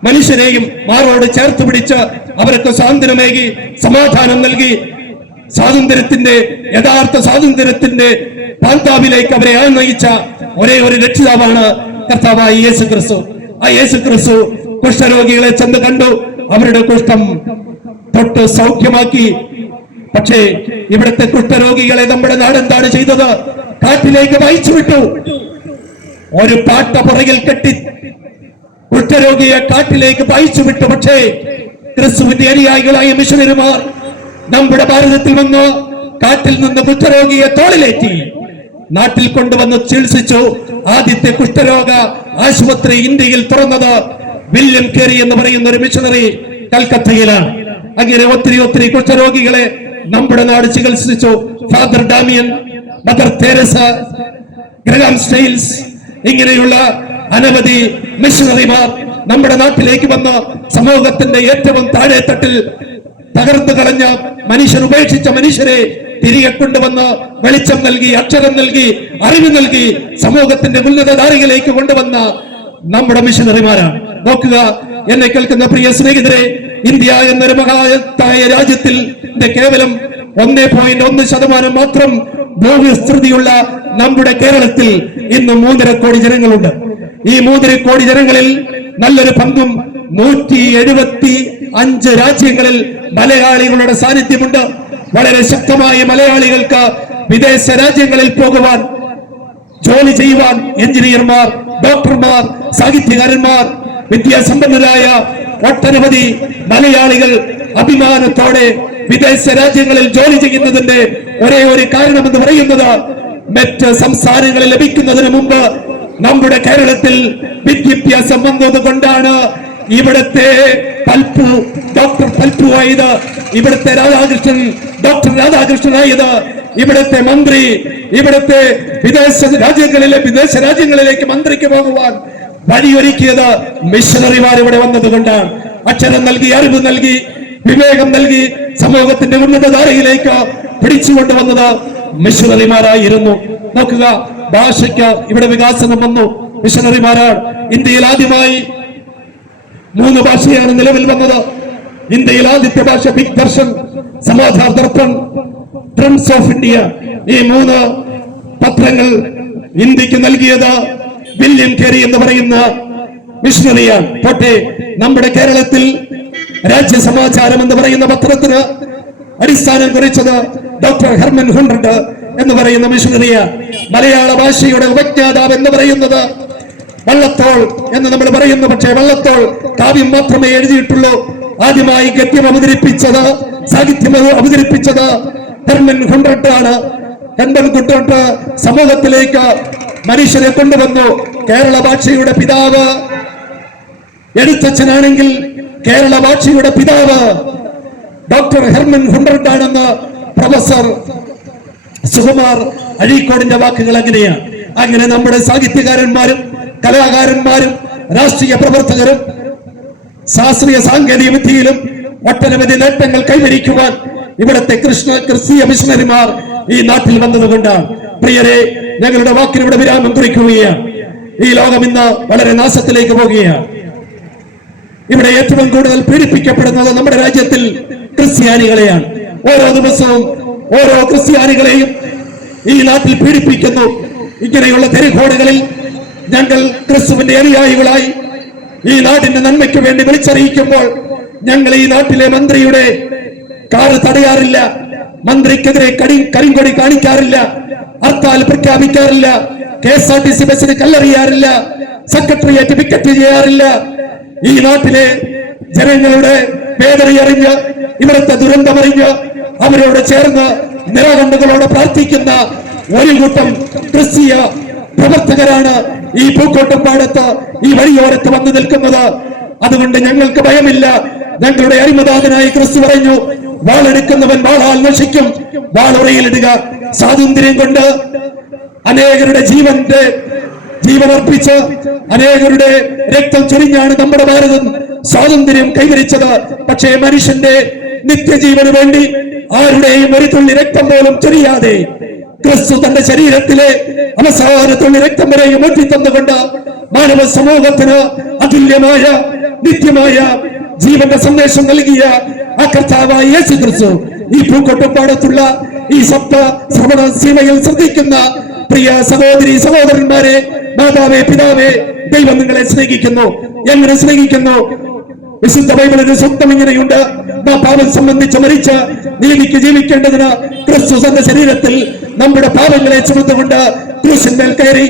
മനുഷ്യരെയും മാറോട് ചേർത്ത് പിടിച്ച് അവർക്ക് സ്വാതന്ത്ര്യമേകി സമാധാനം നൽകി സ്വാതന്ത്ര്യത്തിന്റെ യഥാർത്ഥ സ്വാതന്ത്ര്യത്തിന്റെ പാന്താവിലേക്ക് അവരെ ആനയിച്ച ഒരേ ഒരു രക്ഷിതാവാണ് കർത്താവായ യേശു ക്രിസ്തു. ആ യേശു ക്രിസ്തു കുഷ്ഠരോഗികളെ ചെന്ന് കണ്ടു, അവരുടെ കുഷ്ഠം തൊട്ട് സൗഖ്യമാക്കി. പക്ഷേ ഇവിടുത്തെ കുഷ്ഠരോഗികളെ നമ്മുടെ നാടെന്താണ് ചെയ്തത്? കാട്ടിലേക്ക് വായിച്ചു വിട്ടു. ഒരു പാട്ട പുറകിൽ കെട്ടി കുഷ്ഠരോഗിയെ കാട്ടിലേക്ക് വായിച്ചു വിട്ടു. പക്ഷേ ക്രിസ്തുവിന്റെ അനുയായികളായ മിഷനറിമാർ നമ്മുടെ ഭാരതത്തിൽ വന്ന് കാട്ടിൽ നിന്ന് കുഷ്ഠരോഗിയെ തോളിലേറ്റി നാട്ടിൽ കൊണ്ടുവന്ന് ചികിത്സിച്ചു. ആദ്യത്തെ കുഷ്ഠരോഗ ആശുപത്രി ഇന്ത്യയിൽ തുറന്നത് വില്യം കേറി എന്ന് പറയുന്ന ഒരു മിഷണറി കൽക്കത്തയിലാണ്. അങ്ങനെ ഒത്തിരി കുഷ്ഠരോഗികളെ നമ്മുടെ നാട് ചികിത്സിച്ചു. Father Damien, mother Teresa, Graham Staines, ഇങ്ങനെയുള്ള അനവധി മിഷണറിമാർ നമ്മുടെ നാട്ടിലേക്ക് വന്ന് സമൂഹത്തിന്റെ ഏറ്റവും താഴെത്തട്ടിൽ തകർന്നു കളഞ്ഞ മനുഷ്യർ, ഉപേക്ഷിച്ച മനുഷ്യരെ തിരികെ കൊണ്ടുവന്ന് വെളിച്ചം നൽകി, അക്ഷരം നൽകി, അറിവ് നൽകി സമൂഹത്തിന്റെ ഉന്നതധാരയിലേക്ക് കൊണ്ടുവന്ന നമ്മുടെ മിഷണറിമാരാണ്. നോക്കുക, എന്നെ കേൾക്കുന്ന പ്രിയ സ്നേഹിതരെ, ഇന്ത്യ എന്നൊരു മഹാത്തായ രാജ്യത്തിൽ കേവലം 1.1% മാത്രം ഭൂവിസ്തൃതിയുള്ള നമ്മുടെ കേരളത്തിൽ ഇന്ന് 3.5 കോടി ജനങ്ങളുണ്ട്. ഈ 3.5 കോടി ജനങ്ങളിൽ നല്ലൊരു പങ്കും 175 രാജ്യങ്ങളിൽ മലയാളികളുടെ സാന്നിധ്യമുണ്ട്. വളരെ ശക്തമായ മലയാളികൾക്ക് വിദേശ രാജ്യങ്ങളിൽ പോകുവാൻ, ജോലി ചെയ്യുവാൻ എഞ്ചിനീയർമാർ, ഡോക്ടർമാർ, സാഹിത്യകാരന്മാർ, വിദ്യാസമ്പന്നരായ ഒട്ടനവധി മലയാളികൾ അഭിമാനത്തോടെ വിദേശ രാജ്യങ്ങളിൽ ജോലി ചെയ്യുന്നതിന്റെ ഒരേ ഒരു കാരണമെന്ന് പറയുന്നത് മറ്റ് സംസ്ഥാനങ്ങളിൽ ലഭിക്കുന്നതിന് മുമ്പ് നമ്മുടെ കേരളത്തിൽ വിദ്യാഭ്യാസം വന്നത് കൊണ്ടാണ്. ഇവിടുത്തെ പൽപ്പു ഡോക്ടർ പൽപ്പു ആയത്, ഇവിടുത്തെ രാധാകൃഷ്ണൻ ഡോക്ടർ രാധാകൃഷ്ണനായത്, ഇവിടുത്തെ മന്ത്രി, ഇവിടുത്തെ വിദേശ രാജ്യങ്ങളിലേക്ക് മന്ത്രിക്ക് പോകുവാൻ വഴിയൊരുക്കിയത് മിഷണറിമാർ ഇവിടെ വന്നതുകൊണ്ടാണ്. അക്ഷരം നൽകി, അറിവ് നൽകി, വിവേകം നൽകി സമൂഹത്തിന്റെ ഉന്നതധാരയിലേക്ക് പിടിച്ചുകൊണ്ടുവന്നത് മിഷണറിമാരായിരുന്നു. നോക്കുക, ഭാഷയ്ക്ക് ഇവിടെ വികാസനം വന്നു. മിഷണറിമാരാണ്. ഇന്ത്യയിൽ ആദ്യമായി 3 ഭാഷയാണ് നിലവിൽ വന്നത്. ഇന്ത്യയിൽ ആദ്യത്തെ ഭാഷ Digdarshan, Samachar Darpan, friend of India. ഈ 3 പത്രങ്ങൾ ഇന്ത്യക്ക് നൽകിയത് വില്യം കേരി എന്ന് പറയുന്ന മിഷണറിയാണ്. പോട്ടെ, നമ്മുടെ കേരളത്തിൽ രാജ്യസമാചാരം എന്ന് പറയുന്ന പത്രത്തിന് അടിസ്ഥാനം കുറിച്ചത് ഡോക്ടർ ഹെർമൻ ഹുണ്ടർട്ട് എന്ന് പറയുന്ന മിഷണറിയാണ്. മലയാള ഭാഷയുടെ ഉപജ്ഞാതാവ് എന്ന് പറയുന്നത് വള്ളത്തോൾ എന്ന് നമ്മൾ പറയുന്നു. പക്ഷേ വള്ളത്തോൾ കാവ്യം മാത്രമേ എഴുതിയിട്ടുള്ളൂ. ആദ്യമായി ഗദ്യം അവതരിപ്പിച്ചത്, സാഹിത്യം അവതരിപ്പിച്ചത് ഹെർമൻ ഹുണ്ടർട്ട് ആണ്. ഹെർമൻ ഹുണ്ടർട്ട് സമൂഹത്തിലേക്ക് മനുഷ്യരെ കൊണ്ടുവന്നു. കേരള ഭാഷയുടെ പിതാവ് എഴുത്തച്ഛനാണെങ്കിൽ കേരള ഭാഷയുടെ പിതാവ് ഡോക്ടർ ഹെർമൻ ഹുണ്ടർട്ട് ആണെന്ന് പ്രൊഫസർ സുകുമാർ അഴീക്കോടിന്റെ വാക്കുകൾ അങ്ങനെയാണ്. അങ്ങനെ നമ്മുടെ സാഹിത്യകാരന്മാരും കലാകാരന്മാരും രാഷ്ട്രീയ പ്രവർത്തകരും ശാസ്ത്രീയ സാങ്കേതിക വിദ്യയിലും ഒട്ടനവധി നേട്ടങ്ങൾ കൈവരിക്കുവാൻ ഇവിടുത്തെ ക്രിസ്തീയ മിഷണറിമാർ ഈ നാട്ടിൽ വന്നതുകൊണ്ടാണ്. പ്രിയരെ, ഞങ്ങളുടെ വാക്കിനിവിടെ വിരാമം കുറിക്കുകയാണ്. ഈ ലോകം ഇന്ന് വളരെ നാശത്തിലേക്ക് പോകുകയാണ്. ഇവിടെ ഏറ്റവും കൂടുതൽ പീഡിപ്പിക്കപ്പെടുന്നത് നമ്മുടെ രാജ്യത്തിൽ ക്രിസ്ത്യാനികളെയാണ്. ഓരോ ദിവസവും ഓരോ ക്രിസ്ത്യാനികളെയും ഈ നാട്ടിൽ പീഡിപ്പിക്കുന്നു. ഇങ്ങനെയുള്ള തെരുവോടുകളിൽ ഞങ്ങൾ ക്രിസ്തുവിന്റെ അനുയായികളായി ഈ നാടിന്റെ നന്മയ്ക്ക് വേണ്ടി വിളിച്ചറിയിക്കുമ്പോൾ ഞങ്ങൾ ഈ നാട്ടിലെ മന്ത്രിയുടെ കാറ് തടയാറില്ല, മന്ത്രിക്കെതിരെ കരിങ്കൊടി കാണിക്കാറില്ല, ഹർത്താൽ പ്രഖ്യാപിക്കാറില്ല, KSRTC ബസ്സിന് കല്ലെറിയാറില്ല, സെക്രട്ടേറിയറ്റ് പിക്കറ്റ് ചെയ്യാറില്ല. ഈ നാട്ടിലെ ജനങ്ങളുടെ വേദനയറിഞ്ഞ് ഇവിടുത്തെ ദുരന്തമറിഞ്ഞ് അവരോട് ചേർന്ന് നിറകണ്ണുകളോട് പ്രാർത്ഥിക്കുന്ന ഒരു കൂട്ടം ക്രിസ്തീയ പ്രവർത്തകരാണ് ഈ പൂക്കോട്ടുംപാടത്ത് ഈ വഴിയോരത്ത് വന്നു നിൽക്കുന്നത്. അതുകൊണ്ട് ഞങ്ങൾക്ക് ഭയമില്ല. ഞങ്ങളുടെ അരിമനാഥനായ ക്രിസ്തു പറഞ്ഞു, വാളെടുക്കുന്നവൻ വാളാൽ നശിക്കും, വാളുറയിലിടുക. സ്വാതന്ത്ര്യം കൊണ്ട് അനേകരുടെ ജീവനർപ്പിച്ച് അനേകരുടെ രക്തം ചൊരിഞ്ഞാണ് നമ്മുടെ ഭാരതം സ്വാതന്ത്ര്യം കൈവരിച്ചത്. പക്ഷേ മനുഷ്യന്റെ നിത്യജീവന് വേണ്ടി ആരുടെയും ഒരു തുള്ളി രക്തം പോലും ചൊരിയാതെ ക്രിസ്തു തന്റെ ശരീരത്തിലെ അവസാന തുള്ളി രക്തം വരെയും ഒറ്റിത്തന്നുകൊണ്ട് മാനവ സമൂഹത്തിന് അതുല്യമായ നിത്യമായ ജീവന്റെ സന്ദേശം നൽകിയ ആ കർത്താവായ യേശു ക്രിസ്തു ഈ പൂക്കോട്ടുംപാടത്തുള്ള ഈ ശബ്ദ ശ്രവണ സീമയിൽ ശ്രദ്ധിക്കുന്ന പ്രിയ സഹോദരി സഹോദരന്മാരെ, മാതാവേ, പിതാവേ, ദൈവം നിങ്ങളെ സ്നേഹിക്കുന്നു. എങ്ങനെ സ്നേഹിക്കുന്നു? വിശുദ്ധ ബൈബിളിന് സ്വന്തം ഇങ്ങനെയുണ്ട്: പാപം സംബന്ധിച്ച് മരിച്ച് നീതിക്ക് ജീവിക്കേണ്ടതിന് ക്രിസ്തു തന്റെ ശരീരത്തിൽ നമ്മുടെ പാപങ്ങളെ ചുമന്നുകൊണ്ട് ക്രൂശിന്മേൽ കയറി